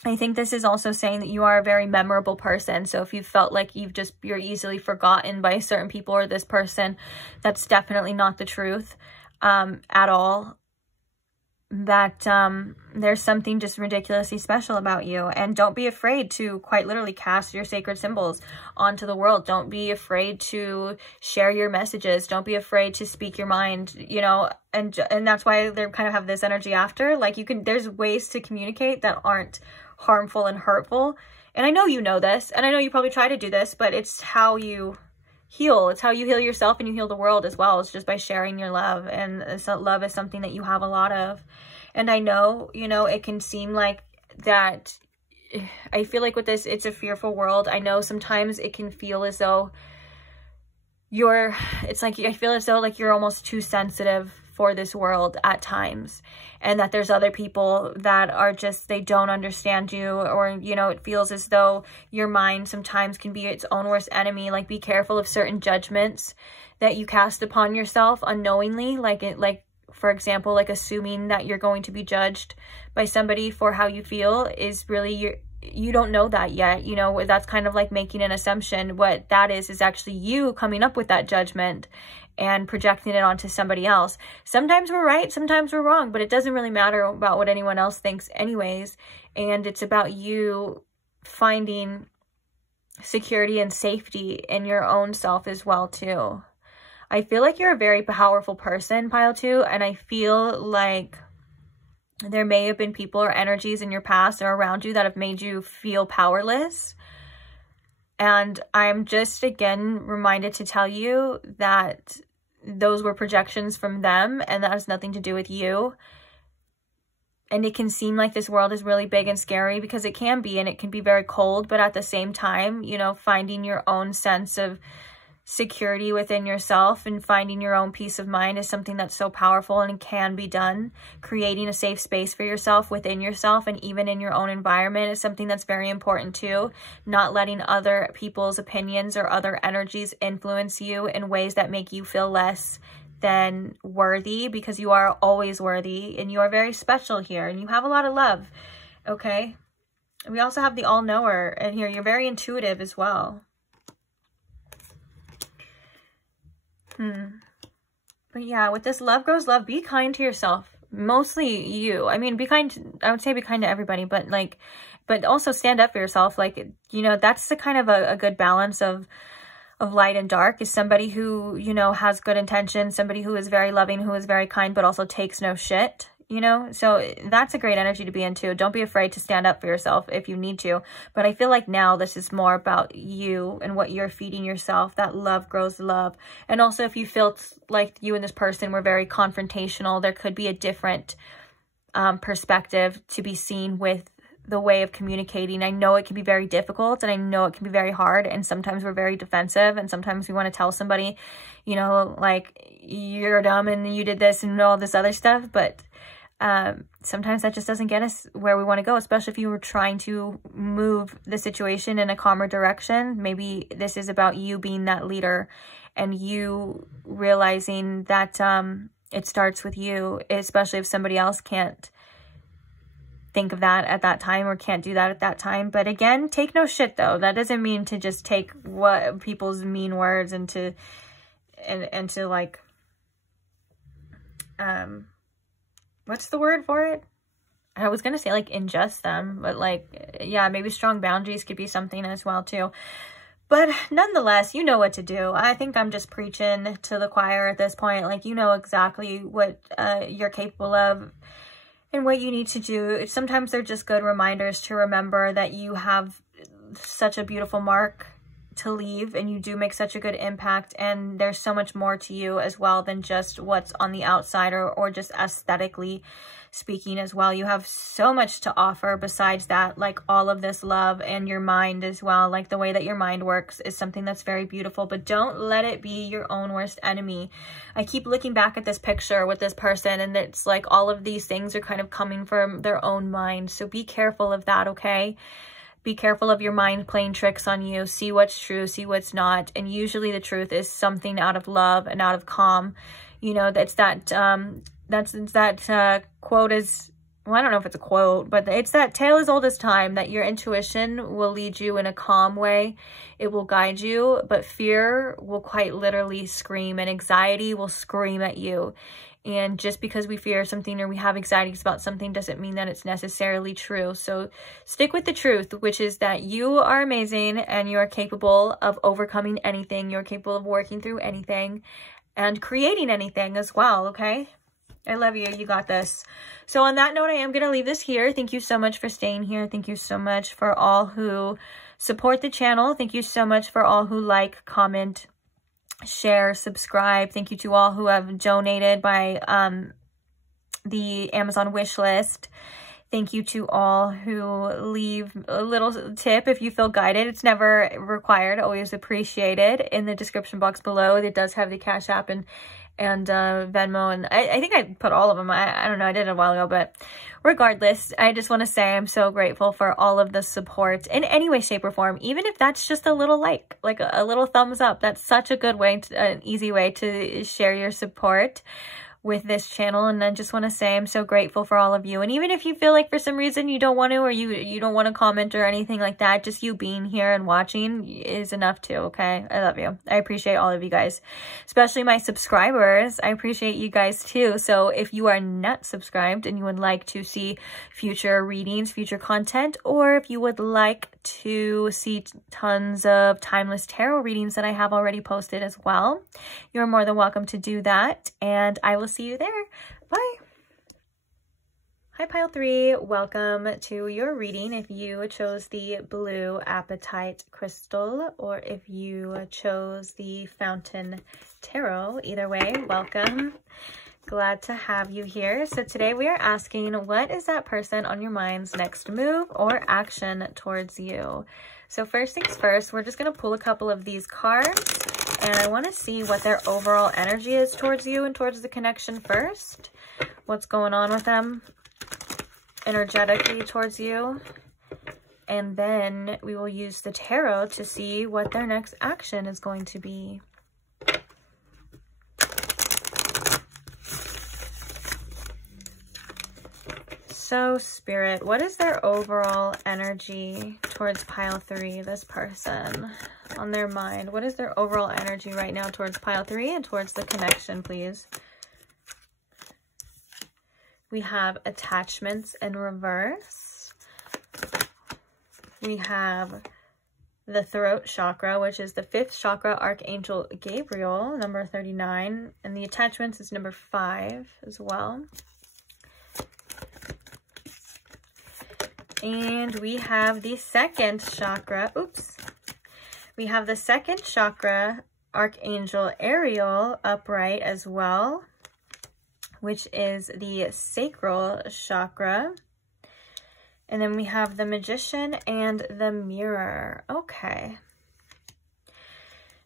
I think this is also saying that you are a very memorable person. So if you felt like you're easily forgotten by certain people or this person, that's definitely not the truth at all. That there's something just ridiculously special about you. And don't be afraid to quite literally cast your sacred symbols onto the world. Don't be afraid to share your messages. Don't be afraid to speak your mind, you know, and that's why they kind of have this energy after. Like there's ways to communicate that aren't harmful and hurtful. And I know you know this, and I know you probably try to do this, but it's how you heal. It's how you heal yourself and you heal the world as well. It's just by sharing your love. And love is something that you have a lot of. And I know, you know, it can seem like that. I feel like with this, it's a fearful world. I know sometimes it can feel as though it's like, I feel as though like you're almost too sensitive for this world at times, and that there's other people that are just, they don't understand you, or, you know, it feels as though your mind sometimes can be its own worst enemy. Like, be careful of certain judgments that you cast upon yourself unknowingly, like for example, like assuming that you're going to be judged by somebody for how you feel is really you don't know that yet. You know, that's kind of like making an assumption. What that is actually you coming up with that judgment and projecting it onto somebody else. Sometimes we're right, sometimes we're wrong, but it doesn't really matter about what anyone else thinks anyways. And it's about you finding security and safety in your own self as well too. I feel like you're a very powerful person, pile 2, and I feel like there may have been people or energies in your past or around you that have made you feel powerless. And I'm just again reminded to tell you that those were projections from them, and that has nothing to do with you. And it can seem like this world is really big and scary, because it can be, and it can be very cold, but at the same time, you know, finding your own sense of security within yourself and finding your own peace of mind is something that's so powerful, and it can be done. Creating a safe space for yourself within yourself and even in your own environment is something that's very important too. Not letting other people's opinions or other energies influence you in ways that make you feel less than worthy, because you are always worthy and you are very special here and you have a lot of love. Okay, we also have the all-knower in here. You're very intuitive as well. But yeah, with this love grows love, be kind to yourself. Mostly you. I mean, be kind, I would say be kind to everybody, but like, but also stand up for yourself. Like, you know, that's the kind of a good balance of light and dark, is somebody who, you know, has good intentions, somebody who is very loving, who is very kind, but also takes no shit, you know? So that's a great energy to be into. Don't be afraid to stand up for yourself if you need to. But I feel like now this is more about you and what you're feeding yourself. That love grows love. And also, if you feel like you and this person were very confrontational, there could be a different perspective to be seen with the way of communicating. I know it can be very difficult, and I know it can be very hard, and sometimes we're very defensive, and sometimes we want to tell somebody, you know, like, you're dumb and you did this and all this other stuff, but sometimes that just doesn't get us where we want to go, especially if you were trying to move the situation in a calmer direction. Maybe this is about you being that leader and you realizing that it starts with you, especially if somebody else can't think of that at that time or can't do that at that time. But again, take no shit though. That doesn't mean to just take what people's mean words and to like what's the word for it? I was gonna say like ingest them, but like, yeah, maybe strong boundaries could be something as well too. But nonetheless, you know what to do. I think I'm just preaching to the choir at this point. Like, you know exactly what you're capable of and what you need to do. Sometimes they're just good reminders to remember that you have such a beautiful mark to leave, and you do make such a good impact, and there's so much more to you as well than just what's on the outside or just aesthetically speaking as well. You have so much to offer besides that, like all of this love, and your mind as well. Like the way that your mind works is something that's very beautiful, but don't let it be your own worst enemy. I keep looking back at this picture with this person, and it's like all of these things are kind of coming from their own mind. So be careful of that, okay? Be careful of your mind playing tricks on you. See what's true, see what's not. And usually the truth is something out of love and out of calm. You know, that's that quote is, well, I don't know if it's a quote, but it's that tale as old as time, that your intuition will lead you in a calm way. It will guide you, but fear will quite literally scream, and anxiety will scream at you. And just because we fear something or we have anxieties about something doesn't mean that it's necessarily true. So stick with the truth, which is that you are amazing and you are capable of overcoming anything. You're capable of working through anything and creating anything as well, okay? I love you. You got this. So on that note, I am going to leave this here. Thank you so much for staying here. Thank you so much for all who support the channel. Thank you so much for all who like, comment, share, subscribe. Thank you to all who have donated by the Amazon wish list. Thank you to all who leave a little tip if you feel guided. It's never required, always appreciated. In the description box below, it does have the Cashapp and Venmo, and I think I put all of them. I don't know, I did it a while ago, but regardless, I just want to say I'm so grateful for all of the support in any way, shape, or form, even if that's just a little like a little thumbs up. That's such a good way, an easy way to share your support with this channel. And I just want to say I'm so grateful for all of you. And even if you feel like for some reason you don't want to, or you don't want to comment or anything like that, just you being here and watching is enough too. Okay, I love you. I appreciate all of you guys, especially my subscribers. I appreciate you guys too. So if you are not subscribed and you would like to see future readings, future content, or if you would like to see tons of timeless tarot readings that I have already posted as well, you're more than welcome to do that. And I will see you there. Bye. Hi, Pile 3. Welcome to your reading. If you chose the blue apatite crystal, or if you chose the fountain tarot, either way, welcome. Glad to have you here. So today we are asking, what is that person on your mind's next move or action towards you? So first things first, we're just going to pull a couple of these cards, and I want to see what their overall energy is towards you and towards the connection first. What's going on with them energetically towards you. And then we will use the tarot to see what their next action is going to be. So Spirit, what is their overall energy towards Pile 3, this person, on their mind? What is their overall energy right now towards Pile 3 and towards the connection, please? We have attachments in reverse. We have the throat chakra, which is the 5th chakra, Archangel Gabriel, number 39. And the attachments is number 5 as well. And we have the 2nd chakra. Oops. We have the 2nd chakra, Archangel Ariel, upright as well, which is the sacral chakra. And then we have the Magician and the Mirror. Okay.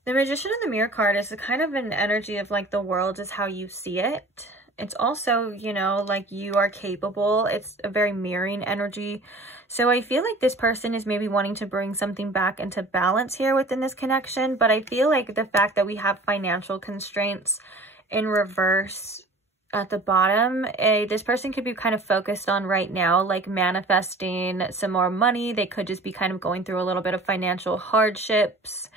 The Magician and the Mirror card is a kind of an energy of like the world is how you see it. It's also, you know, like you are capable. It's a very mirroring energy. So I feel like this person is maybe wanting to bring something back into balance here within this connection. But I feel like the fact that we have financial constraints in reverse at the bottom, this person could be kind of focused on right now, like manifesting some more money. They could just be kind of going through a little bit of financial hardships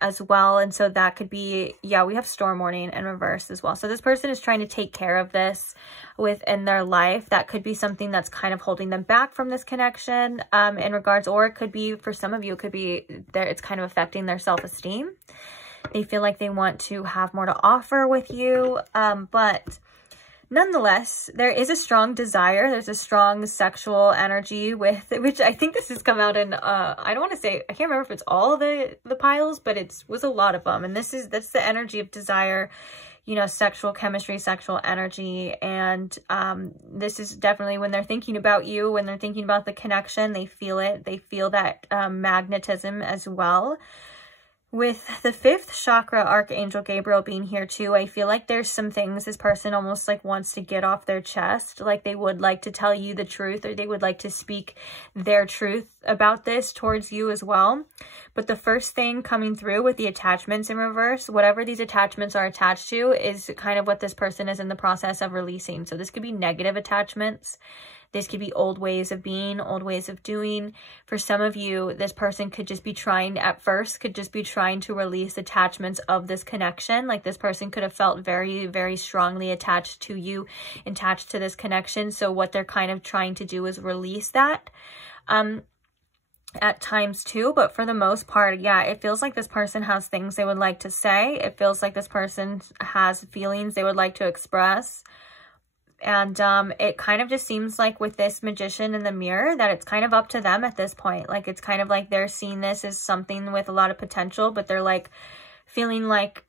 as well. And so that could be, yeah, we have storm warning in reverse as well. So this person is trying to take care of this within their life. That could be something that's kind of holding them back from this connection in regards, or it could be, for some of you, it could be there, it's kind of affecting their self-esteem. They feel like they want to have more to offer with you, but nonetheless, there is a strong desire. There's a strong sexual energy with, which I think this has come out in, I don't want to say, I can't remember if it's all the piles, but it was a lot of them. And that's the energy of desire, you know, sexual chemistry, sexual energy. And this is definitely when they're thinking about you, when they're thinking about the connection, they feel it. They feel that magnetism as well. With the 5th chakra, Archangel Gabriel being here too, I feel like there's some things this person almost like wants to get off their chest. Like they would like to tell you the truth, or they would like to speak their truth about this towards you as well. But the first thing coming through with the attachments in reverse, whatever these attachments are attached to, is kind of what this person is in the process of releasing. So this could be negative attachments. This could be old ways of being, old ways of doing. For some of you, this person could just be trying, at first, could just be trying to release attachments of this connection. Like this person could have felt very, very strongly attached to you, attached to this connection. So what they're kind of trying to do is release that at times too. But for the most part, yeah, it feels like this person has things they would like to say. It feels like this person has feelings they would like to express. And it kind of just seems like with this magician in the mirror that it's kind of up to them at this point. Like, it's kind of like they're seeing this as something with a lot of potential, but they're like feeling like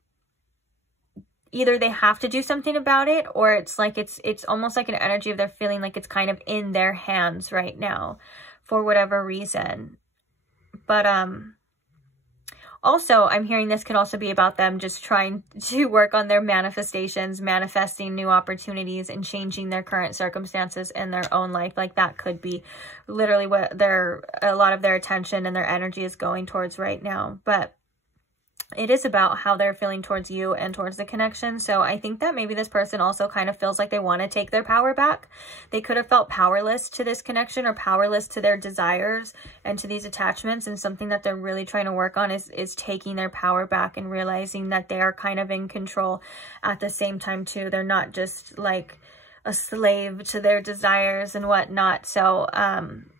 either they have to do something about it, or it's like it's almost like an energy of they're feeling like it's kind of in their hands right now for whatever reason. But also, I'm hearing this could also be about them just trying to work on their manifestations, manifesting new opportunities, and changing their current circumstances in their own life. Like, that could be literally what a lot of their attention and their energy is going towards right now. But it is about how they're feeling towards you and towards the connection. So I think that maybe this person also kind of feels like they want to take their power back. They could have felt powerless to this connection or powerless to their desires and to these attachments. And something that they're really trying to work on is taking their power back and realizing that they are kind of in control at the same time too. They're not just like a slave to their desires and whatnot. So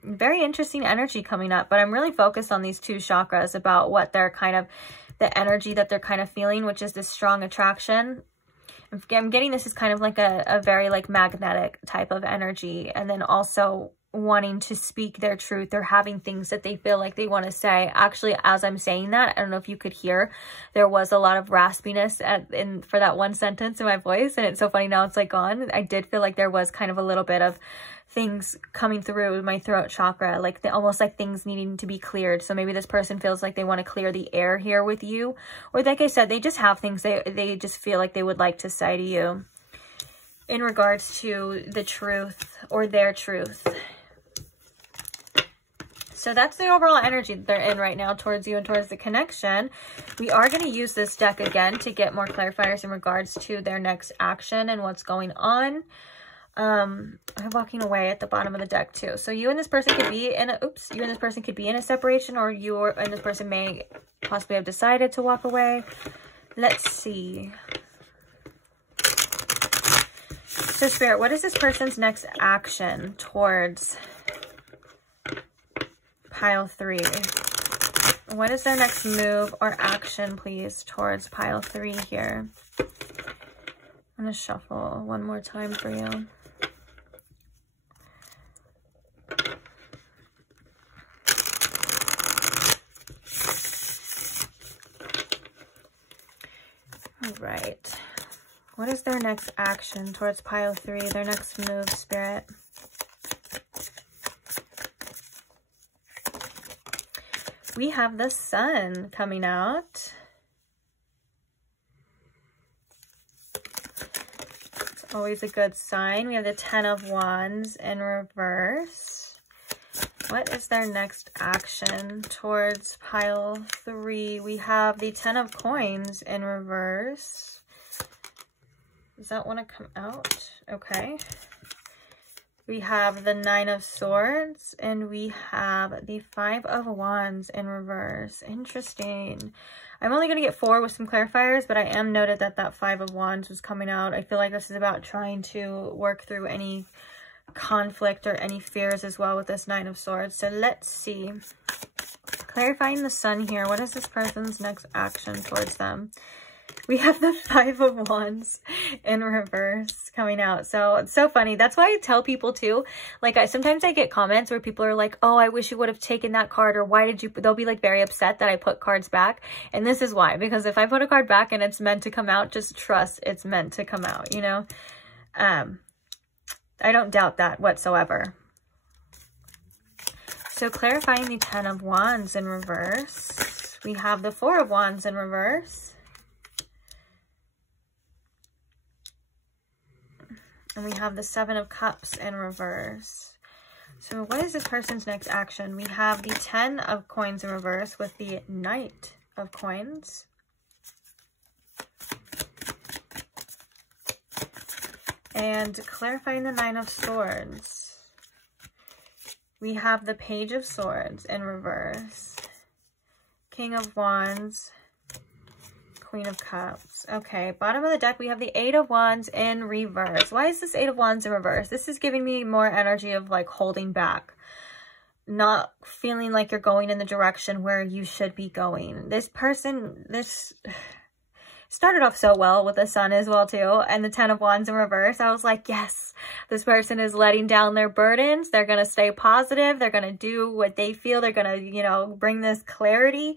very interesting energy coming up. But I'm really focused on these two chakras, about what they're kind of, the energy that they're kind of feeling, which is this strong attraction. I'm getting this is kind of like a very like magnetic type of energy. And then also wanting to speak their truth, or having things that they feel like they want to say. Actually, as I'm saying that, I don't know if you could hear, there was a lot of raspiness for that one sentence in my voice. And it's so funny now it's like gone. I did feel like there was kind of a little bit of things coming through my throat chakra, like almost like things needing to be cleared. So maybe this person feels like they want to clear the air here with you, or like I said, they just have things they just feel like they would like to say to you in regards to the truth or their truth. So that's the overall energy that they're in right now towards you and towards the connection. We are going to use this deck again to get more clarifiers in regards to their next action and what's going on. I'm walking away at the bottom of the deck too. So you and this person could be in a separation, or you and this person may possibly have decided to walk away. Let's see. So Spirit, what is this person's next action towards pile 3? What is their next move or action, please, towards pile 3 here? I'm going to shuffle one more time for you. All right. What is their next action towards pile 3? Their next move, Spirit? We have the Sun coming out. It's always a good sign. We have the 10 of Wands in reverse. What is their next action towards pile 3? We have the 10 of Coins in reverse. Does that want to come out? Okay. We have the 9 of Swords, and we have the 5 of Wands in reverse. Interesting. I'm only going to get 4 with some clarifiers, but I am noted that that 5 of Wands was coming out. I feel like this is about trying to work through any conflict or any fears as well with this 9 of Swords. So let's see. Clarifying the Sun here. What is this person's next action towards them? We have the 5 of Wands in reverse coming out. So it's so funny. That's why I tell people too, like sometimes I get comments where people are like, oh, I wish you would have taken that card, or why did you, they'll be like very upset that I put cards back. And this is why, because if I put a card back and it's meant to come out, just trust it's meant to come out, you know? I don't doubt that whatsoever. So clarifying the 10 of Wands in reverse. We have the 4 of Wands in reverse. And we have the 7 of Cups in reverse. So what is this person's next action? We have the 10 of Coins in reverse with the Knight of Coins. And clarifying the 9 of Swords. We have the Page of Swords in reverse. King of Wands. Queen of Cups. Okay, bottom of the deck, we have the 8 of Wands in reverse. Why is this 8 of Wands in reverse? This is giving me more energy of like holding back. Not feeling like you're going in the direction where you should be going. This person, started off so well with the Sun as well too, and the Ten of Wands in reverse. I was like, yes, this person is letting down their burdens. They're going to stay positive. They're going to do what they feel. They're going to, you know, bring this clarity.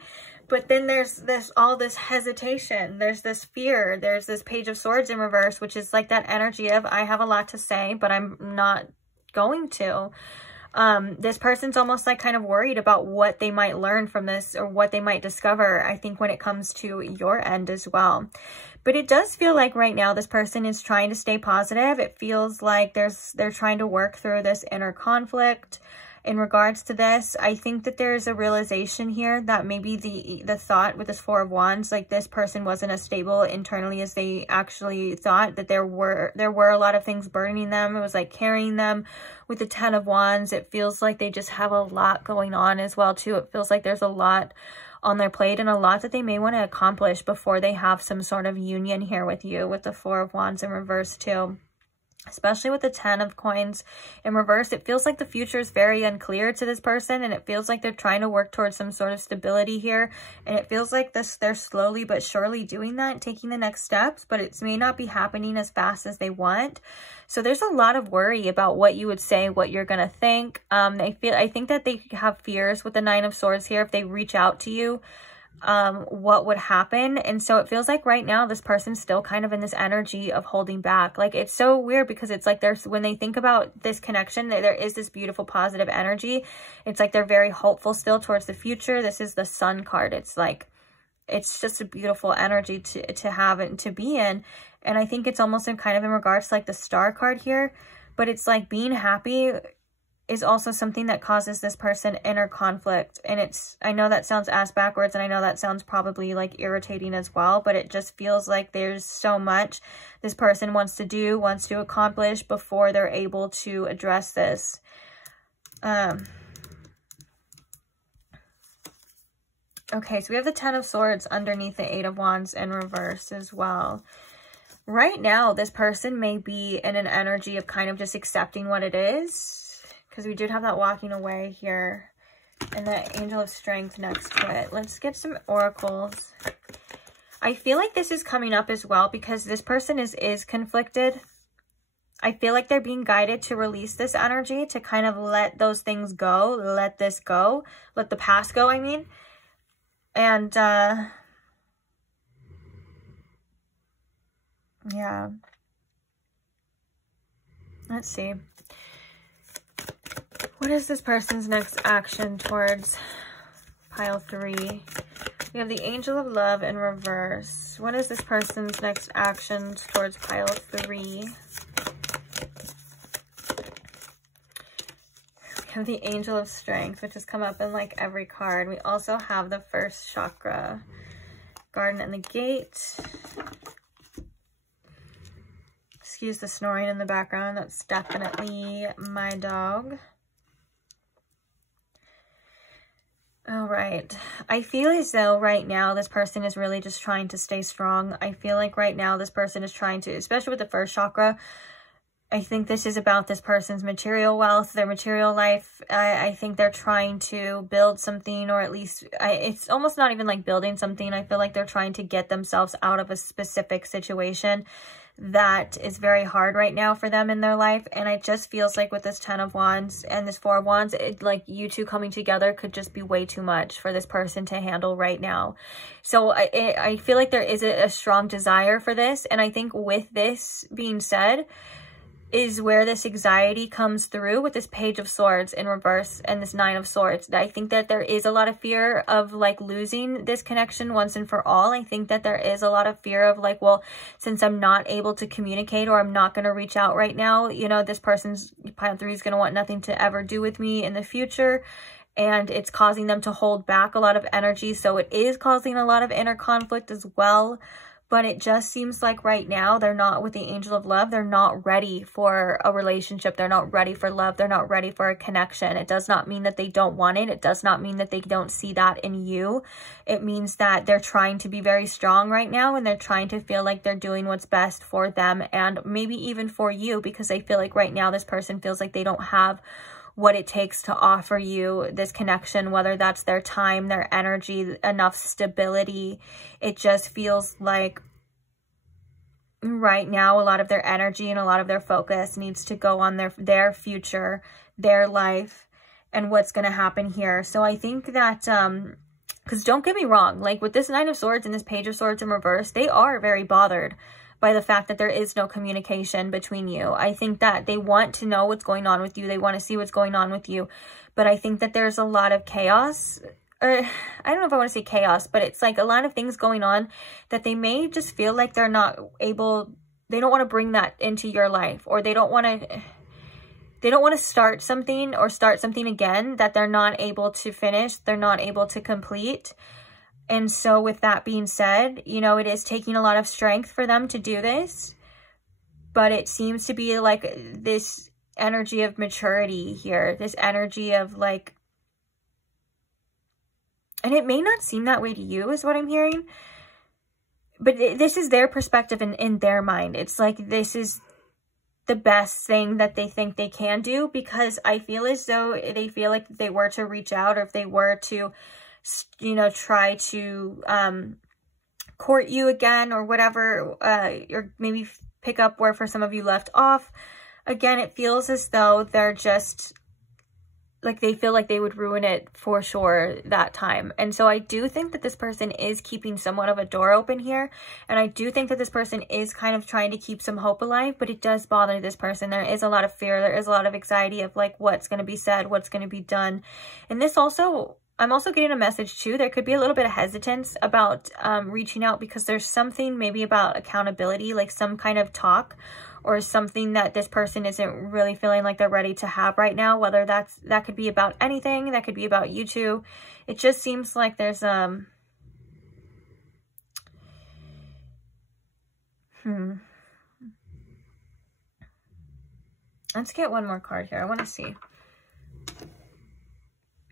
But then there's all this hesitation. There's this fear. There's this Page of Swords in reverse, which is like that energy of, I have a lot to say, but I'm not going to. This person's almost like kind of worried about what they might learn from this or what they might discover, I think, when it comes to your end as well. But it does feel like right now this person is trying to stay positive. It feels like they're trying to work through this inner conflict. In regards to this, I think that there's a realization here that maybe the thought with this Four of Wands, like this person wasn't as stable internally as they actually thought, that there were a lot of things burdening them. It was like carrying them. With the Ten of Wands, it feels like they just have a lot going on as well too. It feels like there's a lot on their plate and a lot that they may want to accomplish before they have some sort of union here with you, with the Four of Wands in reverse too. Especially with the Ten of Coins in reverse, it feels like the future is very unclear to this person, and it feels like they're trying to work towards some sort of stability here. And it feels like they're slowly but surely doing that, taking the next steps, but it may not be happening as fast as they want. So there's a lot of worry about what you would say, what you're going to think. I think that they have fears with the Nine of Swords here. If they reach out to you, what would happen. And so it feels like right now this person's still kind of in this energy of holding back. Like, it's so weird because it's like when they think about this connection, there is this beautiful positive energy. It's like they're very hopeful still towards the future. This is the Sun card. It's like, it's just a beautiful energy to have and to be in. And I think it's almost in kind of in regards to like the Star card here, but it's like being happy is also something that causes this person inner conflict. And I know that sounds ass backwards, and I know that sounds probably like irritating as well, but it just feels like there's so much this person wants to accomplish before they're able to address this. Okay, so we have the Ten of Swords underneath the Eight of Wands in reverse as well. Right now, this person may be in an energy of kind of just accepting what it is, because we did have that walking away here and the Angel of Strength next to it. Let's get some oracles. I feel like this is coming up as well because this person is conflicted. I feel like they're being guided to release this energy, to kind of let those things go, let this go, let the past go, I mean. And, yeah. Let's see. What is this person's next action towards pile 3? We have the Angel of Love in reverse. What is this person's next action towards pile 3? We have the Angel of Strength, which has come up in like every card. We also have the first chakra, Garden and the Gate. Excuse the snoring in the background. That's definitely my dog. All right. I feel as though right now this person is really just trying to stay strong. I feel like right now this person is trying to, especially with the first chakra, I think this is about this person's material wealth, their material life. I think they're trying to build something, or at least it's almost not even like building something. I feel like they're trying to get themselves out of a specific situation that is very hard right now for them in their life. And it just feels like with this Ten of Wands and this Four of Wands, like you two coming together could just be way too much for this person to handle right now. So I feel like there is a strong desire for this. And I think with this being said, is where this anxiety comes through with this Page of Swords in reverse and this Nine of Swords. I think that there is a lot of fear of like losing this connection once and for all. I think that there is a lot of fear of like, well, since I'm not able to communicate, or I'm not going to reach out right now, you know, this person's pile 3 is going to want nothing to ever do with me in the future. And it's causing them to hold back a lot of energy. So it is causing a lot of inner conflict as well. But it just seems like right now they're not, with the Angel of Love, they're not ready for a relationship. They're not ready for love. They're not ready for a connection. It does not mean that they don't want it. It does not mean that they don't see that in you. It means that they're trying to be very strong right now, and they're trying to feel like they're doing what's best for them and maybe even for you, because I feel like right now this person feels like they don't have what it takes to offer you this connection, whether that's their time, their energy, enough stability. It just feels like right now, a lot of their energy and a lot of their focus needs to go on their future, their life, and what's going to happen here. So I think that, because don't get me wrong, like with this Nine of Swords and this Page of Swords in reverse, they are very bothered by the fact that there is no communication between you. I think that they want to know what's going on with you. They want to see what's going on with you. But I think that there's a lot of chaos, or I don't know if I want to say chaos, but it's like a lot of things going on that they may just feel like they're not able, they don't want to bring that into your life, or they don't want to start something or start something again that they're not able to finish, they're not able to complete. And so with that being said, you know, it is taking a lot of strength for them to do this, but it seems to be like this energy of maturity here, this energy of like, and it may not seem that way to you is what I'm hearing, but this is their perspective in their mind. It's like this is the best thing that they think they can do, because I feel as though they feel like if they were to reach out, or if they were to, you know, try to court you again or whatever, or maybe pick up where for some of you left off, again, it feels as though they're just like, they feel like they would ruin it for sure that time. And so I do think that this person is keeping somewhat of a door open here. And I do think that this person is kind of trying to keep some hope alive, but it does bother this person. There is a lot of fear. There is a lot of anxiety of like, what's going to be said, what's going to be done. And this also, I'm also getting a message too. There could be a little bit of hesitance about reaching out, because there's something maybe about accountability, like some kind of talk or something that this person isn't really feeling like they're ready to have right now. Whether that could be about anything, that could be about you two. It just seems like there's Let's get one more card here. I want to see.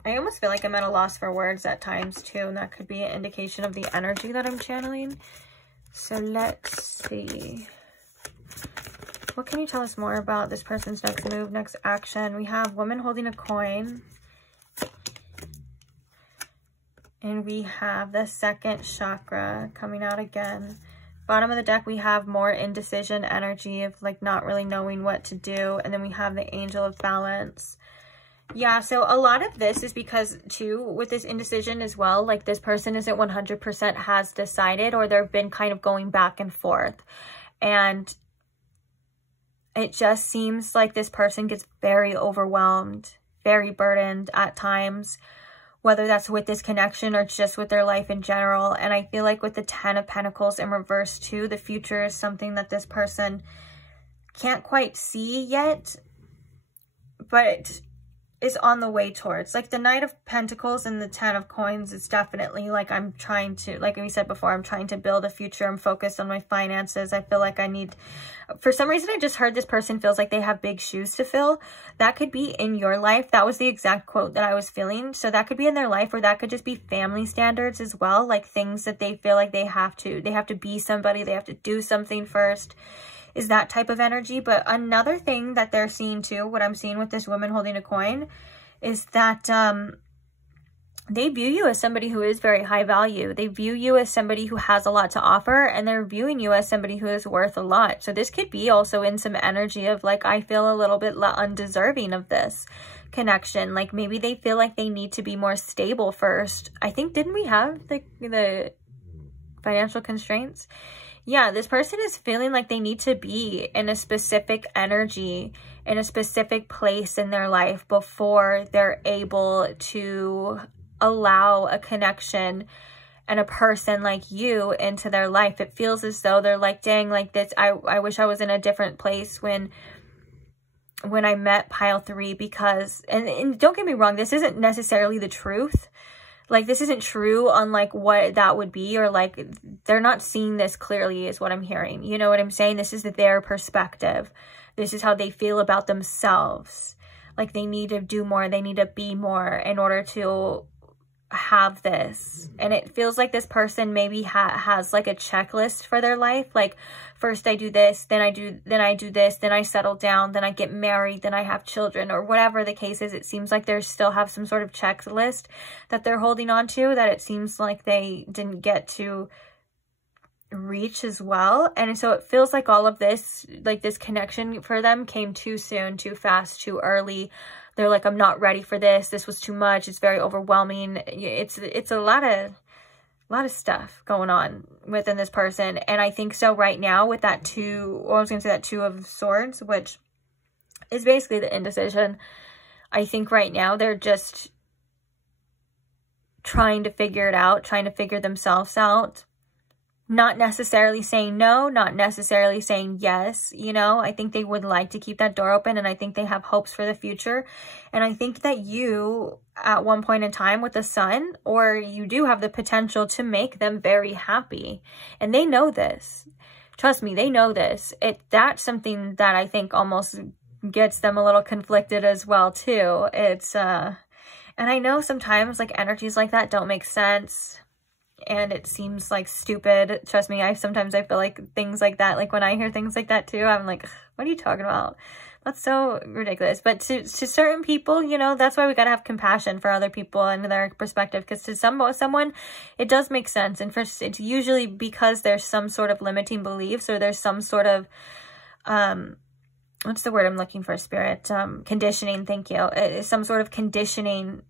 I almost feel like I'm at a loss for words at times too, and that could be an indication of the energy that I'm channeling. So let's see. What can you tell us more about this person's next move, next action? We have woman holding a coin. And we have the second chakra coming out again. Bottom of the deck, we have more indecision energy of like not really knowing what to do. And then we have the angel of balance. Yeah, so a lot of this is because too, with this indecision as well, like this person isn't 100% has decided, or they've been kind of going back and forth. And it just seems like this person gets very overwhelmed, very burdened at times, whether that's with this connection or just with their life in general. And I feel like with the 10 of Pentacles in reverse too, the future is something that this person can't quite see yet, but is on the way towards. Like the Knight of Pentacles and the 10 of Coins is definitely like, I'm trying to, like we said before, I'm trying to build a future. I'm focused on my finances. I feel like I need, for some reason, I just heard this person feels like they have big shoes to fill. That could be in your life. That was the exact quote that I was feeling. So that could be in their life, or that could just be family standards as well. Like things that they feel like they have to be somebody, they have to do something first. Is that type of energy. But another thing that they're seeing too, what I'm seeing with this woman holding a coin, is that they view you as somebody who is very high value. They view you as somebody who has a lot to offer, and they're viewing you as somebody who is worth a lot. So this could be also in some energy of like, I feel a little bit undeserving of this connection. Like maybe they feel like they need to be more stable first. I think, didn't we have the financial constraints? Yeah, this person is feeling like they need to be in a specific energy, in a specific place in their life before they're able to allow a connection and a person like you into their life. It feels as though they're like, dang, like this, I wish I was in a different place when I met pile 3, because, and don't get me wrong, this isn't necessarily the truth. Like, this isn't true on, like, what that would be, or, like, they're not seeing this clearly is what I'm hearing. You know what I'm saying? This is their perspective. This is how they feel about themselves. Like, they need to do more. They need to be more in order to have this. And it feels like this person maybe has, like, a checklist for their life. Like, first I do this, then I do this, then I settle down, then I get married, then I have children, or whatever the case is. It seems like they still have some sort of checklist that they're holding on to, that it seems like they didn't get to reach as well. And so it feels like all of this, like this connection for them came too soon, too fast, too early. They're like, I'm not ready for this. This was too much. It's very overwhelming. It's a lot of stuff going on within this person. And I think so right now with that two, I was going to say that Two of Swords, which is basically the indecision. I think right now they're just trying to figure it out, trying to figure themselves out. Not necessarily saying no, not necessarily saying yes, you know. I think they would like to keep that door open, and I think they have hopes for the future. And I think that you, at one point in time with the Sun, or you do have the potential to make them very happy. And they know this. Trust me, they know this. That's something that I think almost gets them a little conflicted as well, too. It's, and I know sometimes, like, energies like that don't make sense. And it seems like stupid. Trust me, sometimes I feel like things like that, like when I hear things like that too, I'm like, what are you talking about? That's so ridiculous. But to certain people, you know, that's why we gotta have compassion for other people and their perspective, because to someone, it does make sense. And first, it's usually because there's some sort of limiting beliefs, or there's some sort of, what's the word I'm looking for, Spirit? Conditioning, thank you. Some sort of conditioning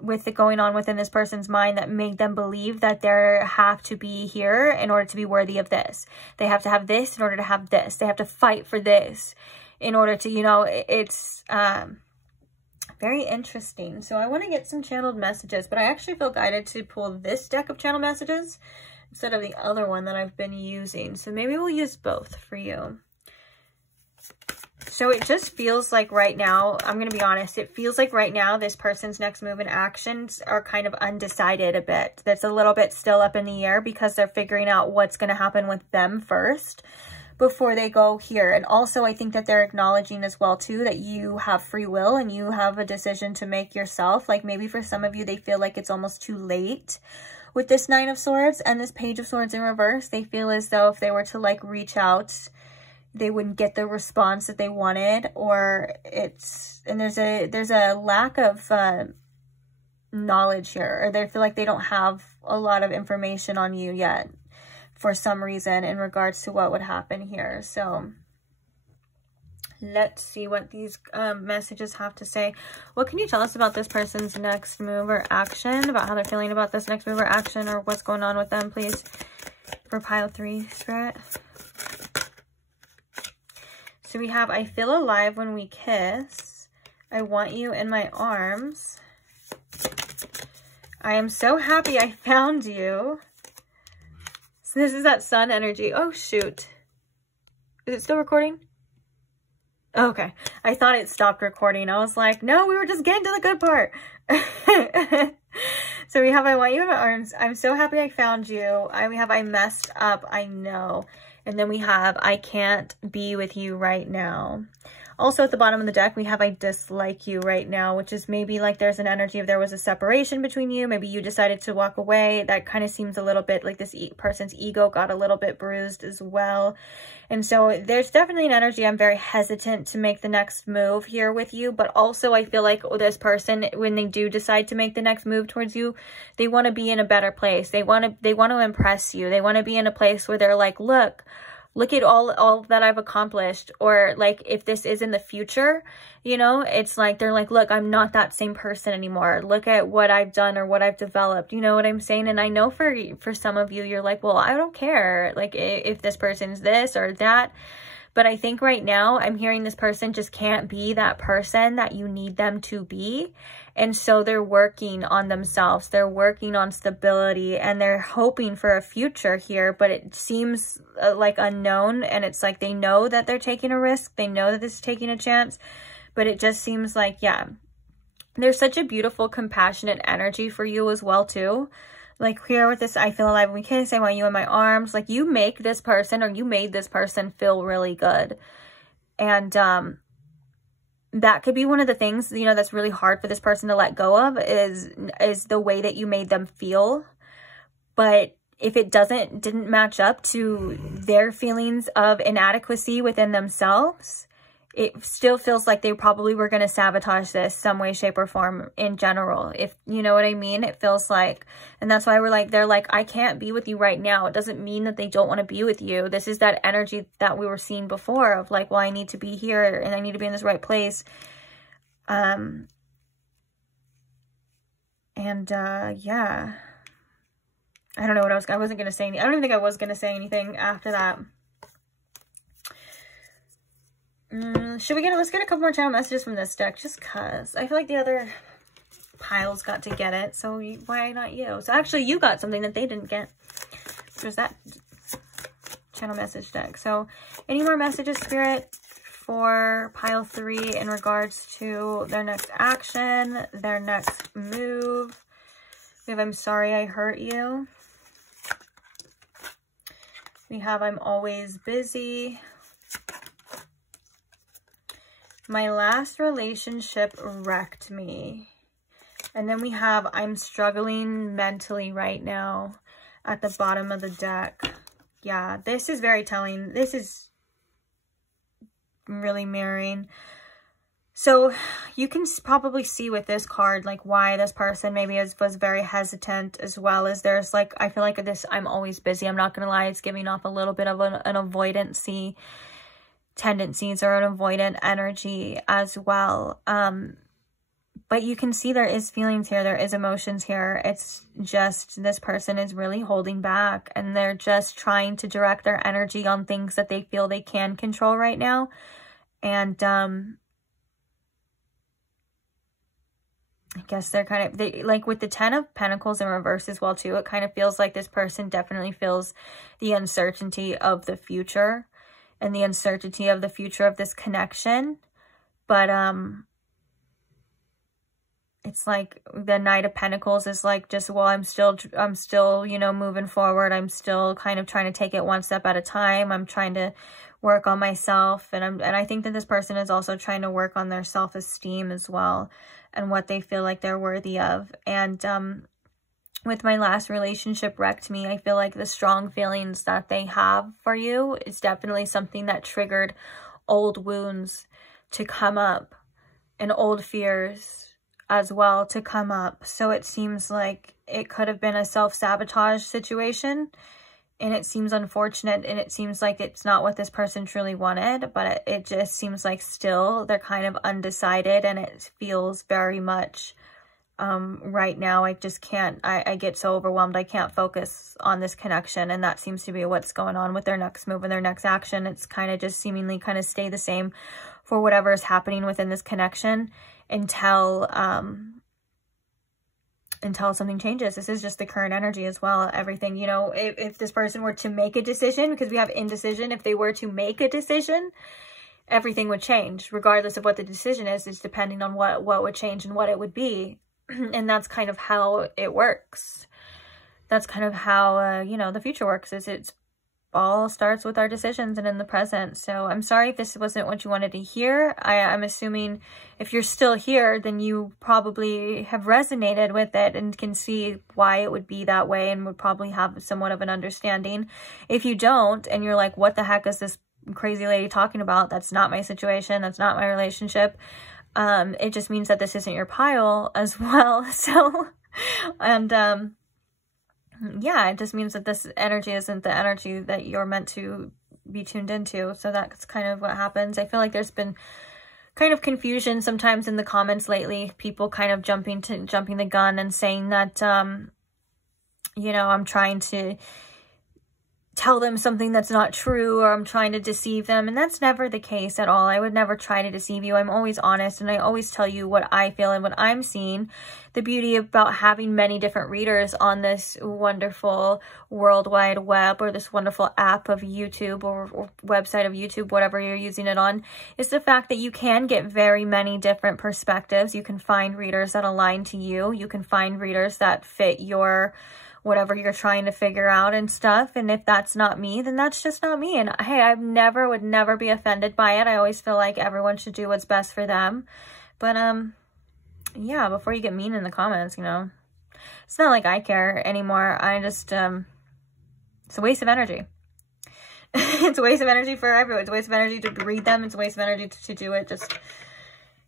with it going on within this person's mind that make them believe that they have to be here in order to be worthy of this. They have to have this in order to have this. They have to fight for this in order to, you know, it's very interesting. So I want to get some channeled messages, but I actually feel guided to pull this deck of channel messages instead of the other one that I've been using. So maybe we'll use both for you. So it just feels like right now, I'm going to be honest, it feels like right now this person's next move and actions are kind of undecided a bit. That's a little bit still up in the air because they're figuring out what's going to happen with them first before they go here. And also I think that they're acknowledging as well too that you have free will and you have a decision to make yourself. Like maybe for some of you, they feel like it's almost too late with this Nine of Swords and this Page of Swords in reverse. They feel as though if they were to like reach out, they wouldn't get the response that they wanted, or and there's a lack of knowledge here, or they feel like they don't have a lot of information on you yet for some reason in regards to what would happen here. So let's see what these messages have to say. What can you tell us about this person's next move or action, about how they're feeling about this next move or action, or what's going on with them, please, for pile 3, Spirit? So we have, I feel alive when we kiss. I want you in my arms. I am so happy I found you. So this is that Sun energy. Oh, shoot. Is it still recording? Oh, okay. I thought it stopped recording. I was like, no, we were just getting to the good part. So we have, I want you in my arms. I'm so happy I found you. We have, I messed up. I know. And then we have, I can't be with you right now. Also at the bottom of the deck, we have, I dislike you right now, which is maybe like there's an energy of there was a separation between you. Maybe you decided to walk away. That kind of seems a little bit like this person's ego got a little bit bruised as well. And so there's definitely an energy. I'm very hesitant to make the next move here with you. But also I feel like this person, when they do decide to make the next move towards you, they want to be in a better place. They want to impress you. They want to be in a place where they're like, look at all that I've accomplished. Or like if this is in the future, you know, it's like they're like, look, I'm not that same person anymore. Look at what I've done or what I've developed. You know what I'm saying? And I know for some of you, you're like, well, I don't care like if this person's this or that. But I think right now I'm hearing this person just can't be that person that you need them to be. And so they're working on themselves. They're working on stability and they're hoping for a future here. But it seems like unknown. And it's like they know that they're taking a risk. They know that this is taking a chance. But it just seems like, yeah, there's such a beautiful, compassionate energy for you as well, too. Like here with this, I feel alive when we kiss, I want you in my arms. Like you make this person, or you made this person feel really good. And that could be one of the things, you know, that's really hard for this person to let go of is the way that you made them feel. But if it didn't match up to their feelings of inadequacy within themselves, it still feels like they probably were going to sabotage this some way, shape, or form in general. If you know what I mean, it feels like, and that's why we're like, they're like, I can't be with you right now. It doesn't mean that they don't want to be with you. This is that energy that we were seeing before of like, well, I need to be here and I need to be in this right place. Yeah, I don't know what I wasn't going to say I don't even think I was going to say anything after that. Let's get a couple more channel messages from this deck, just cause I feel like the other piles got to get it, so why not you? So actually you got something that they didn't get. There's that channel message deck. So any more messages, Spirit, for pile 3 in regards to their next action, their next move? We have I'm sorry I hurt you. We have I'm always busy. My last relationship wrecked me. And then we have I'm struggling mentally right now at the bottom of the deck. Yeah, this is very telling. This is really mirroring. So you can probably see with this card, like why this person maybe was very hesitant, as well as there's like, I feel like this I'm always busy. I'm not going to lie. It's giving off a little bit of an avoidancy tendencies or an avoidant energy as well. But you can see there is feelings here. There is emotions here. It's just this person is really holding back and they're just trying to direct their energy on things that they feel they can control right now. And I guess they're kind of, like with the 10 of Pentacles in reverse as well too, it kind of feels like this person definitely feels the uncertainty of the future and the uncertainty of the future of this connection. But it's like the Knight of Pentacles is like just, well, I'm still, you know, moving forward. I'm still kind of trying to take it one step at a time. I'm trying to work on myself. And I think that this person is also trying to work on their self-esteem as well and what they feel like they're worthy of. And with my last relationship wrecked me, I feel like the strong feelings that they have for you is definitely something that triggered old wounds to come up and old fears as well to come up. So it seems like it could have been a self-sabotage situation, and it seems unfortunate, and it seems like it's not what this person truly wanted, but it just seems like still they're kind of undecided, and it feels very much right now I just can't, I get so overwhelmed I can't focus on this connection, and that seems to be what's going on with their next move and their next action. It's kind of just seemingly kind of stay the same for whatever is happening within this connection until something changes. This is just the current energy as well. Everything, you know, if this person were to make a decision, because we have indecision, if they were to make a decision, everything would change regardless of what the decision is. It's depending on what would change and what it would be. And that's kind of how it works. That's kind of how, you know, the future works, is it's all starts with our decisions and in the present. So I'm sorry if this wasn't what you wanted to hear. I'm assuming if you're still here, then you probably have resonated with it and can see why it would be that way and would probably have somewhat of an understanding. If you don't, and you're like, what the heck is this crazy lady talking about? That's not my situation. That's not my relationship. It just means that this isn't your pile as well. So, and, yeah, it just means that this energy isn't the energy that you're meant to be tuned into. So that's kind of what happens. I feel like there's been kind of confusion sometimes in the comments lately. People kind of jumping the gun and saying that, you know, I'm trying to tell them something that's not true, or I'm trying to deceive them. And that's never the case at all. I would never try to deceive you. I'm always honest, and I always tell you what I feel and what I'm seeing. The beauty about having many different readers on this wonderful World Wide Web, or this wonderful app of YouTube, or website of YouTube, whatever you're using it on, is the fact that you can get very many different perspectives. You can find readers that align to you. You can find readers that fit your whatever you're trying to figure out and stuff. And if that's not me, then that's just not me. And hey, I would never be offended by it. I always feel like everyone should do what's best for them. But, yeah, before you get mean in the comments, you know, it's not like I care anymore. I just, it's a waste of energy. It's a waste of energy for everyone. It's a waste of energy to read them. It's a waste of energy to do it. Just,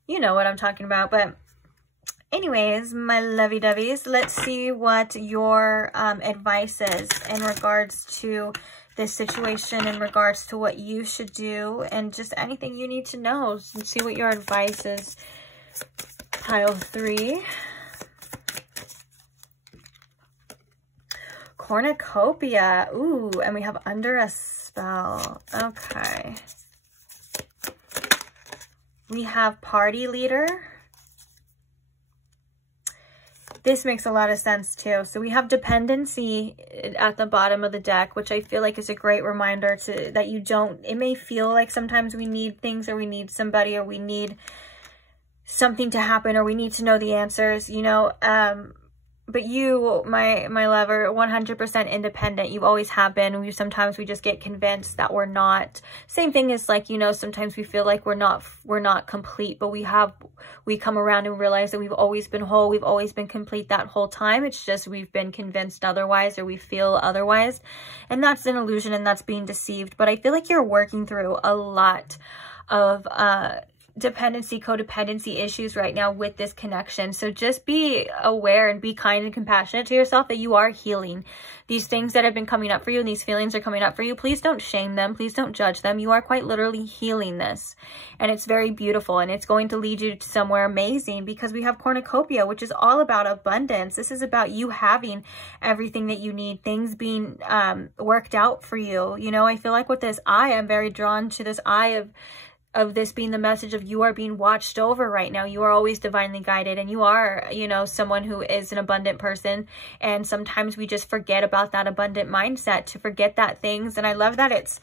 you know what I'm talking about. But anyways, my lovey-doveys, let's see what your advice is in regards to this situation, in regards to what you should do, and just anything you need to know. Let's see what your advice is. Pile 3. Cornucopia. Ooh, and we have under a spell. Okay. We have party leader. This makes a lot of sense too. So we have dependency at the bottom of the deck, which I feel like is a great reminder to that you don't, it may feel like sometimes we need things, or we need somebody, or we need something to happen, or we need to know the answers, you know, but you, my lover, 100% independent. You always have been. Sometimes we just get convinced that we're not. Same thing as, like, you know, sometimes we feel like we're not complete, but we come around and realize that we've always been whole. We've always been complete that whole time. It's just we've been convinced otherwise, or we feel otherwise. And that's an illusion, and that's being deceived. But I feel like you're working through a lot of dependency, codependency issues right now with this connection. So just be aware and be kind and compassionate to yourself that you are healing these things that have been coming up for you, and these feelings are coming up for you. Please don't shame them. Please don't judge them. You are quite literally healing this, and it's very beautiful, and it's going to lead you to somewhere amazing, because we have cornucopia, which is all about abundance. This is about you having everything that you need, things being worked out for you. You know, I feel like with this eye, I'm very drawn to this eye of this being the message of you are being watched over right now. You are always divinely guided, and you are, you know, someone who is an abundant person. And sometimes we just forget about that abundant mindset, to forget that things. And I love that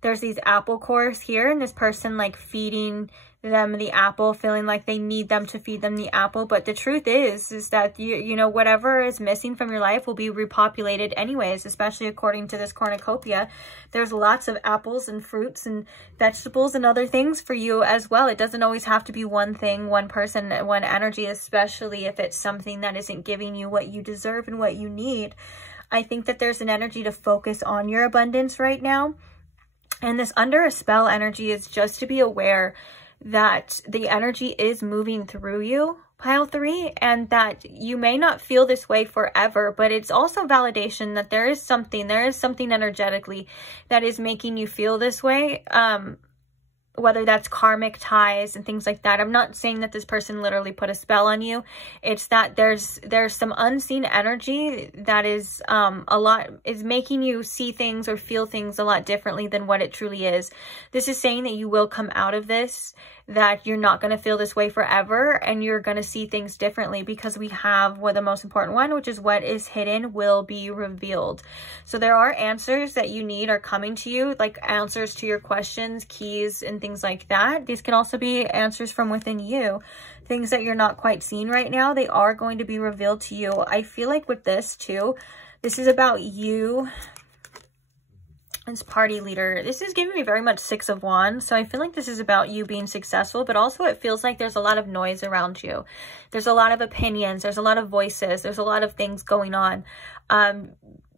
there's these apple cores here, and this person like feeding them the apple, feeling like they need them to feed them the apple. But the truth is that you know, whatever is missing from your life will be repopulated anyways, especially according to this cornucopia. There's lots of apples and fruits and vegetables and other things for you as well. It doesn't always have to be one thing, one person, one energy, especially if it's something that isn't giving you what you deserve and what you need. I think that there's an energy to focus on your abundance right now. And this under a spell energy is just to be aware that the energy is moving through you, pile 3, and that you may not feel this way forever, but it's also validation that there is something energetically that is making you feel this way, whether that's karmic ties and things like that. I'm not saying that this person literally put a spell on you. It's that there's some unseen energy that is is making you see things or feel things a lot differently than what it truly is. This is saying that you will come out of this, that you're not going to feel this way forever, and you're going to see things differently, because we have the most important one, which is what is hidden will be revealed. So there are answers that you need are coming to you, like answers to your questions, keys, and things like that. These can also be answers from within you, things that you're not quite seeing right now. They are going to be revealed to you. I feel like with this too, this is about you. It's party leader. This is giving me very much 6 of Wands. So I feel like this is about you being successful, but also it feels like there's a lot of noise around you. There's a lot of opinions. There's a lot of voices. There's a lot of things going on.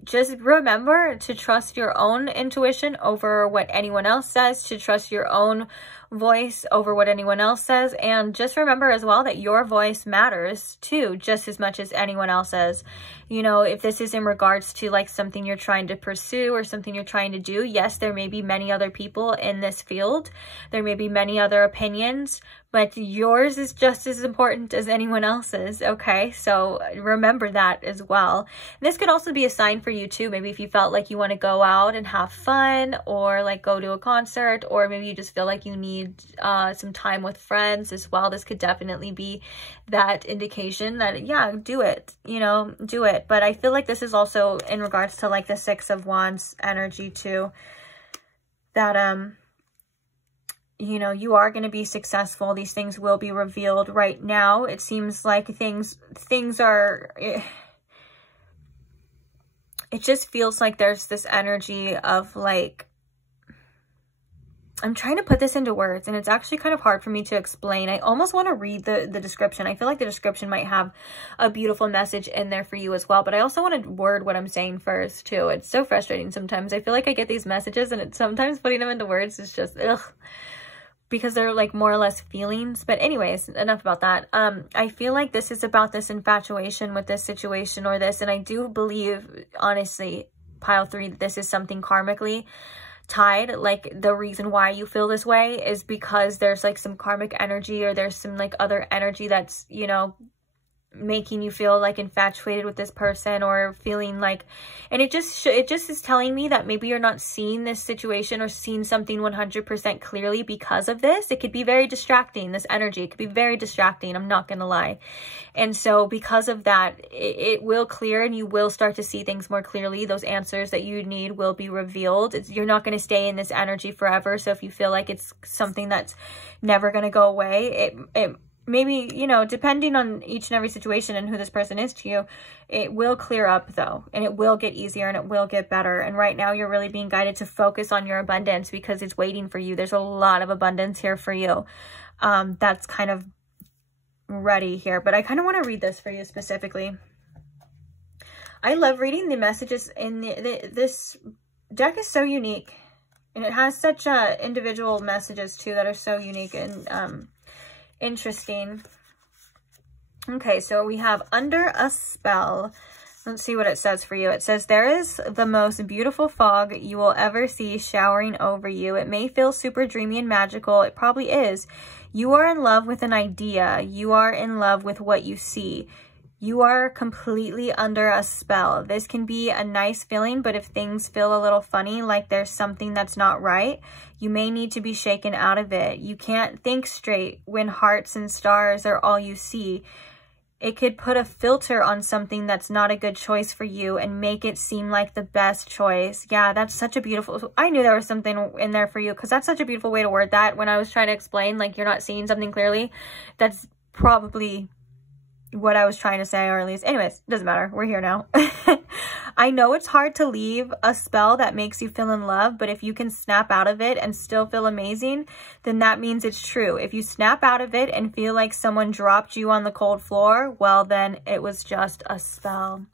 Just remember to trust your own intuition over what anyone else says, to trust your own voice over what anyone else says. And just remember as well that your voice matters too, just as much as anyone else's. You know, if this is in regards to like something you're trying to pursue or something you're trying to do, yes, there may be many other people in this field. There may be many other opinions, but yours is just as important as anyone else's, okay? So remember that as well. This could also be a sign for you too. Maybe if you felt like you want to go out and have fun, or like go to a concert, or maybe you just feel like you need some time with friends as well. This could definitely be that indication that, yeah, do it, you know, do it. But I feel like this is also in regards to like the 6 of Wands energy too, that, you know, you are going to be successful. These things will be revealed right now. It seems like things are, it just feels like there's this energy of like, I'm trying to put this into words, and it's actually kind of hard for me to explain. I almost want to read the description. I feel like the description might have a beautiful message in there for you as well, but I also want to word what I'm saying first too. It's so frustrating sometimes. I feel like I get these messages, and it's sometimes putting them into words is just ugh, because they're like more or less feelings. But anyways, enough about that. I feel like this is about this infatuation with this situation or this, and I do believe, honestly, pile 3, that this is something karmically tied. Like the reason why you feel this way is because there's like some karmic energy, or there's some like other energy that's, you know, making you feel like infatuated with this person, or feeling like, and it just is telling me that maybe you're not seeing this situation or seeing something 100% clearly because of this. It could be very distracting, this energy. It could be very distracting, I'm not gonna lie. And so because of that, it will clear, and you will start to see things more clearly. Those answers that you need will be revealed. You're not going to stay in this energy forever. So if you feel like it's something that's never going to go away, it maybe, you know, depending on each and every situation and who this person is to you, it will clear up though, and it will get easier, and it will get better. And right now you're really being guided to focus on your abundance, because it's waiting for you. There's a lot of abundance here for you. That's kind of ready here, but I kind of want to read this for you specifically. I love reading the messages in this deck is so unique, and it has such individual messages too that are so unique and interesting. Okay, so we have Under a Spell. Let's see what it says for you. It says, there is the most beautiful fog you will ever see showering over you. It may feel super dreamy and magical. It probably is. You are in love with an idea. You are in love with what you see. You are completely under a spell. This can be a nice feeling, but if things feel a little funny, like there's something that's not right, you may need to be shaken out of it. You can't think straight when hearts and stars are all you see. It could put a filter on something that's not a good choice for you and make it seem like the best choice. Yeah, that's such a beautiful... I knew there was something in there for you, because that's such a beautiful way to word that. When I was trying to explain, like, you're not seeing something clearly, that's probably what I was trying to say, or at least... Anyways, doesn't matter. We're here now. I know it's hard to leave a spell that makes you feel in love, but if you can snap out of it and still feel amazing, then that means it's true. If you snap out of it and feel like someone dropped you on the cold floor, well, then it was just a spell.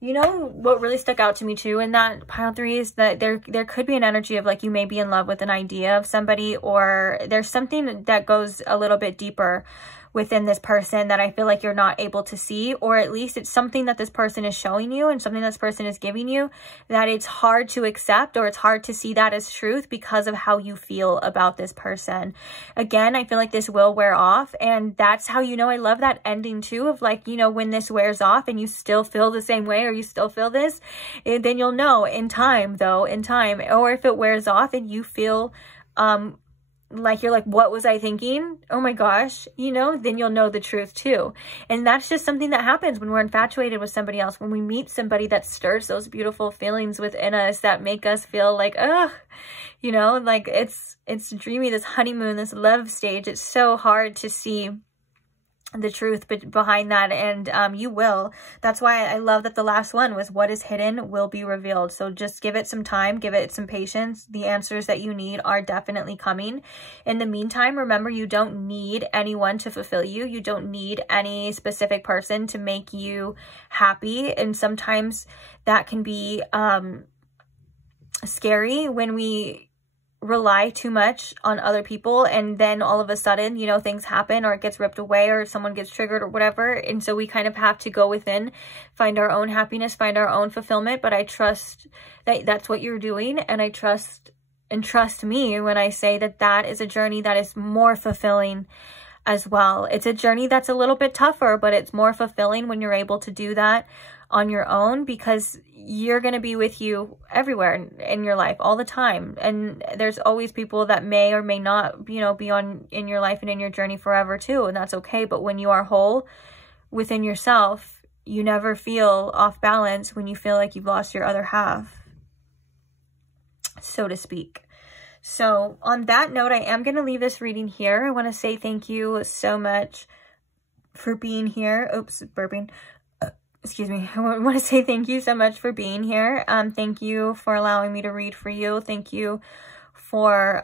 You know what really stuck out to me too in that pile 3 is that there could be an energy of like you may be in love with an idea of somebody, or there's something that goes a little bit deeper within this person that I feel like you're not able to see, or at least it's something that this person is showing you and something this person is giving you that it's hard to accept, or it's hard to see that as truth because of how you feel about this person. Again, I feel like this will wear off, and that's how, you know, I love that ending too of like, you know, when this wears off and you still feel the same way, or you still feel this, then you'll know in time though, in time. Or if it wears off and you feel like you're like, what was I thinking? Oh my gosh, you know, then you'll know the truth too. And that's just something that happens when we're infatuated with somebody else, when we meet somebody that stirs those beautiful feelings within us that make us feel like, ugh, you know, like it's dreamy, this honeymoon, this love stage. It's so hard to see the truth behind that, and you will. That's why I love that the last one was what is hidden will be revealed. So just give it some time, give it some patience. The answers that you need are definitely coming. In the meantime, remember, you don't need anyone to fulfill you. You don't need any specific person to make you happy, and sometimes that can be scary when we rely too much on other people, and then all of a sudden, you know, things happen, or it gets ripped away, or someone gets triggered or whatever. And so we kind of have to go within, find our own happiness, find our own fulfillment. But I trust that that's what you're doing, and I trust me when I say that that is a journey that is more fulfilling as well. It's a journey that's a little bit tougher, but it's more fulfilling when you're able to do that on your own, because you're going to be with you everywhere in your life all the time. And there's always people that may or may not, you know, be in your life and in your journey forever too. And that's okay. But when you are whole within yourself, you never feel off balance when you feel like you've lost your other half, so to speak. So on that note, I am going to leave this reading here. I want to say thank you so much for being here. Oops, burping. Excuse me. I want to say thank you so much for being here. Thank you for allowing me to read for you. Thank you for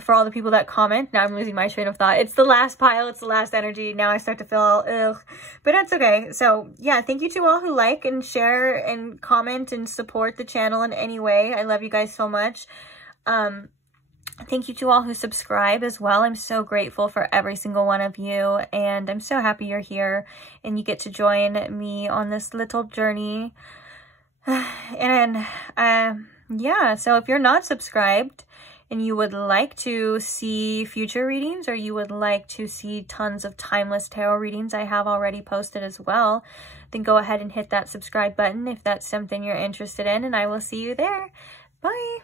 for all the people that comment. Now I'm losing my train of thought. It's the last pile, it's the last energy. Now I start to feel ugh, but that's okay. So yeah, thank you to all who like and share and comment and support the channel in any way. I love you guys so much. Thank you to all who subscribe as well. I'm so grateful for every single one of you, and I'm so happy you're here and you get to join me on this little journey. And yeah, so if you're not subscribed and you would like to see future readings, or you would like to see tons of timeless tarot readings I have already posted as well, then go ahead and hit that subscribe button if that's something you're interested in, and I will see you there. Bye!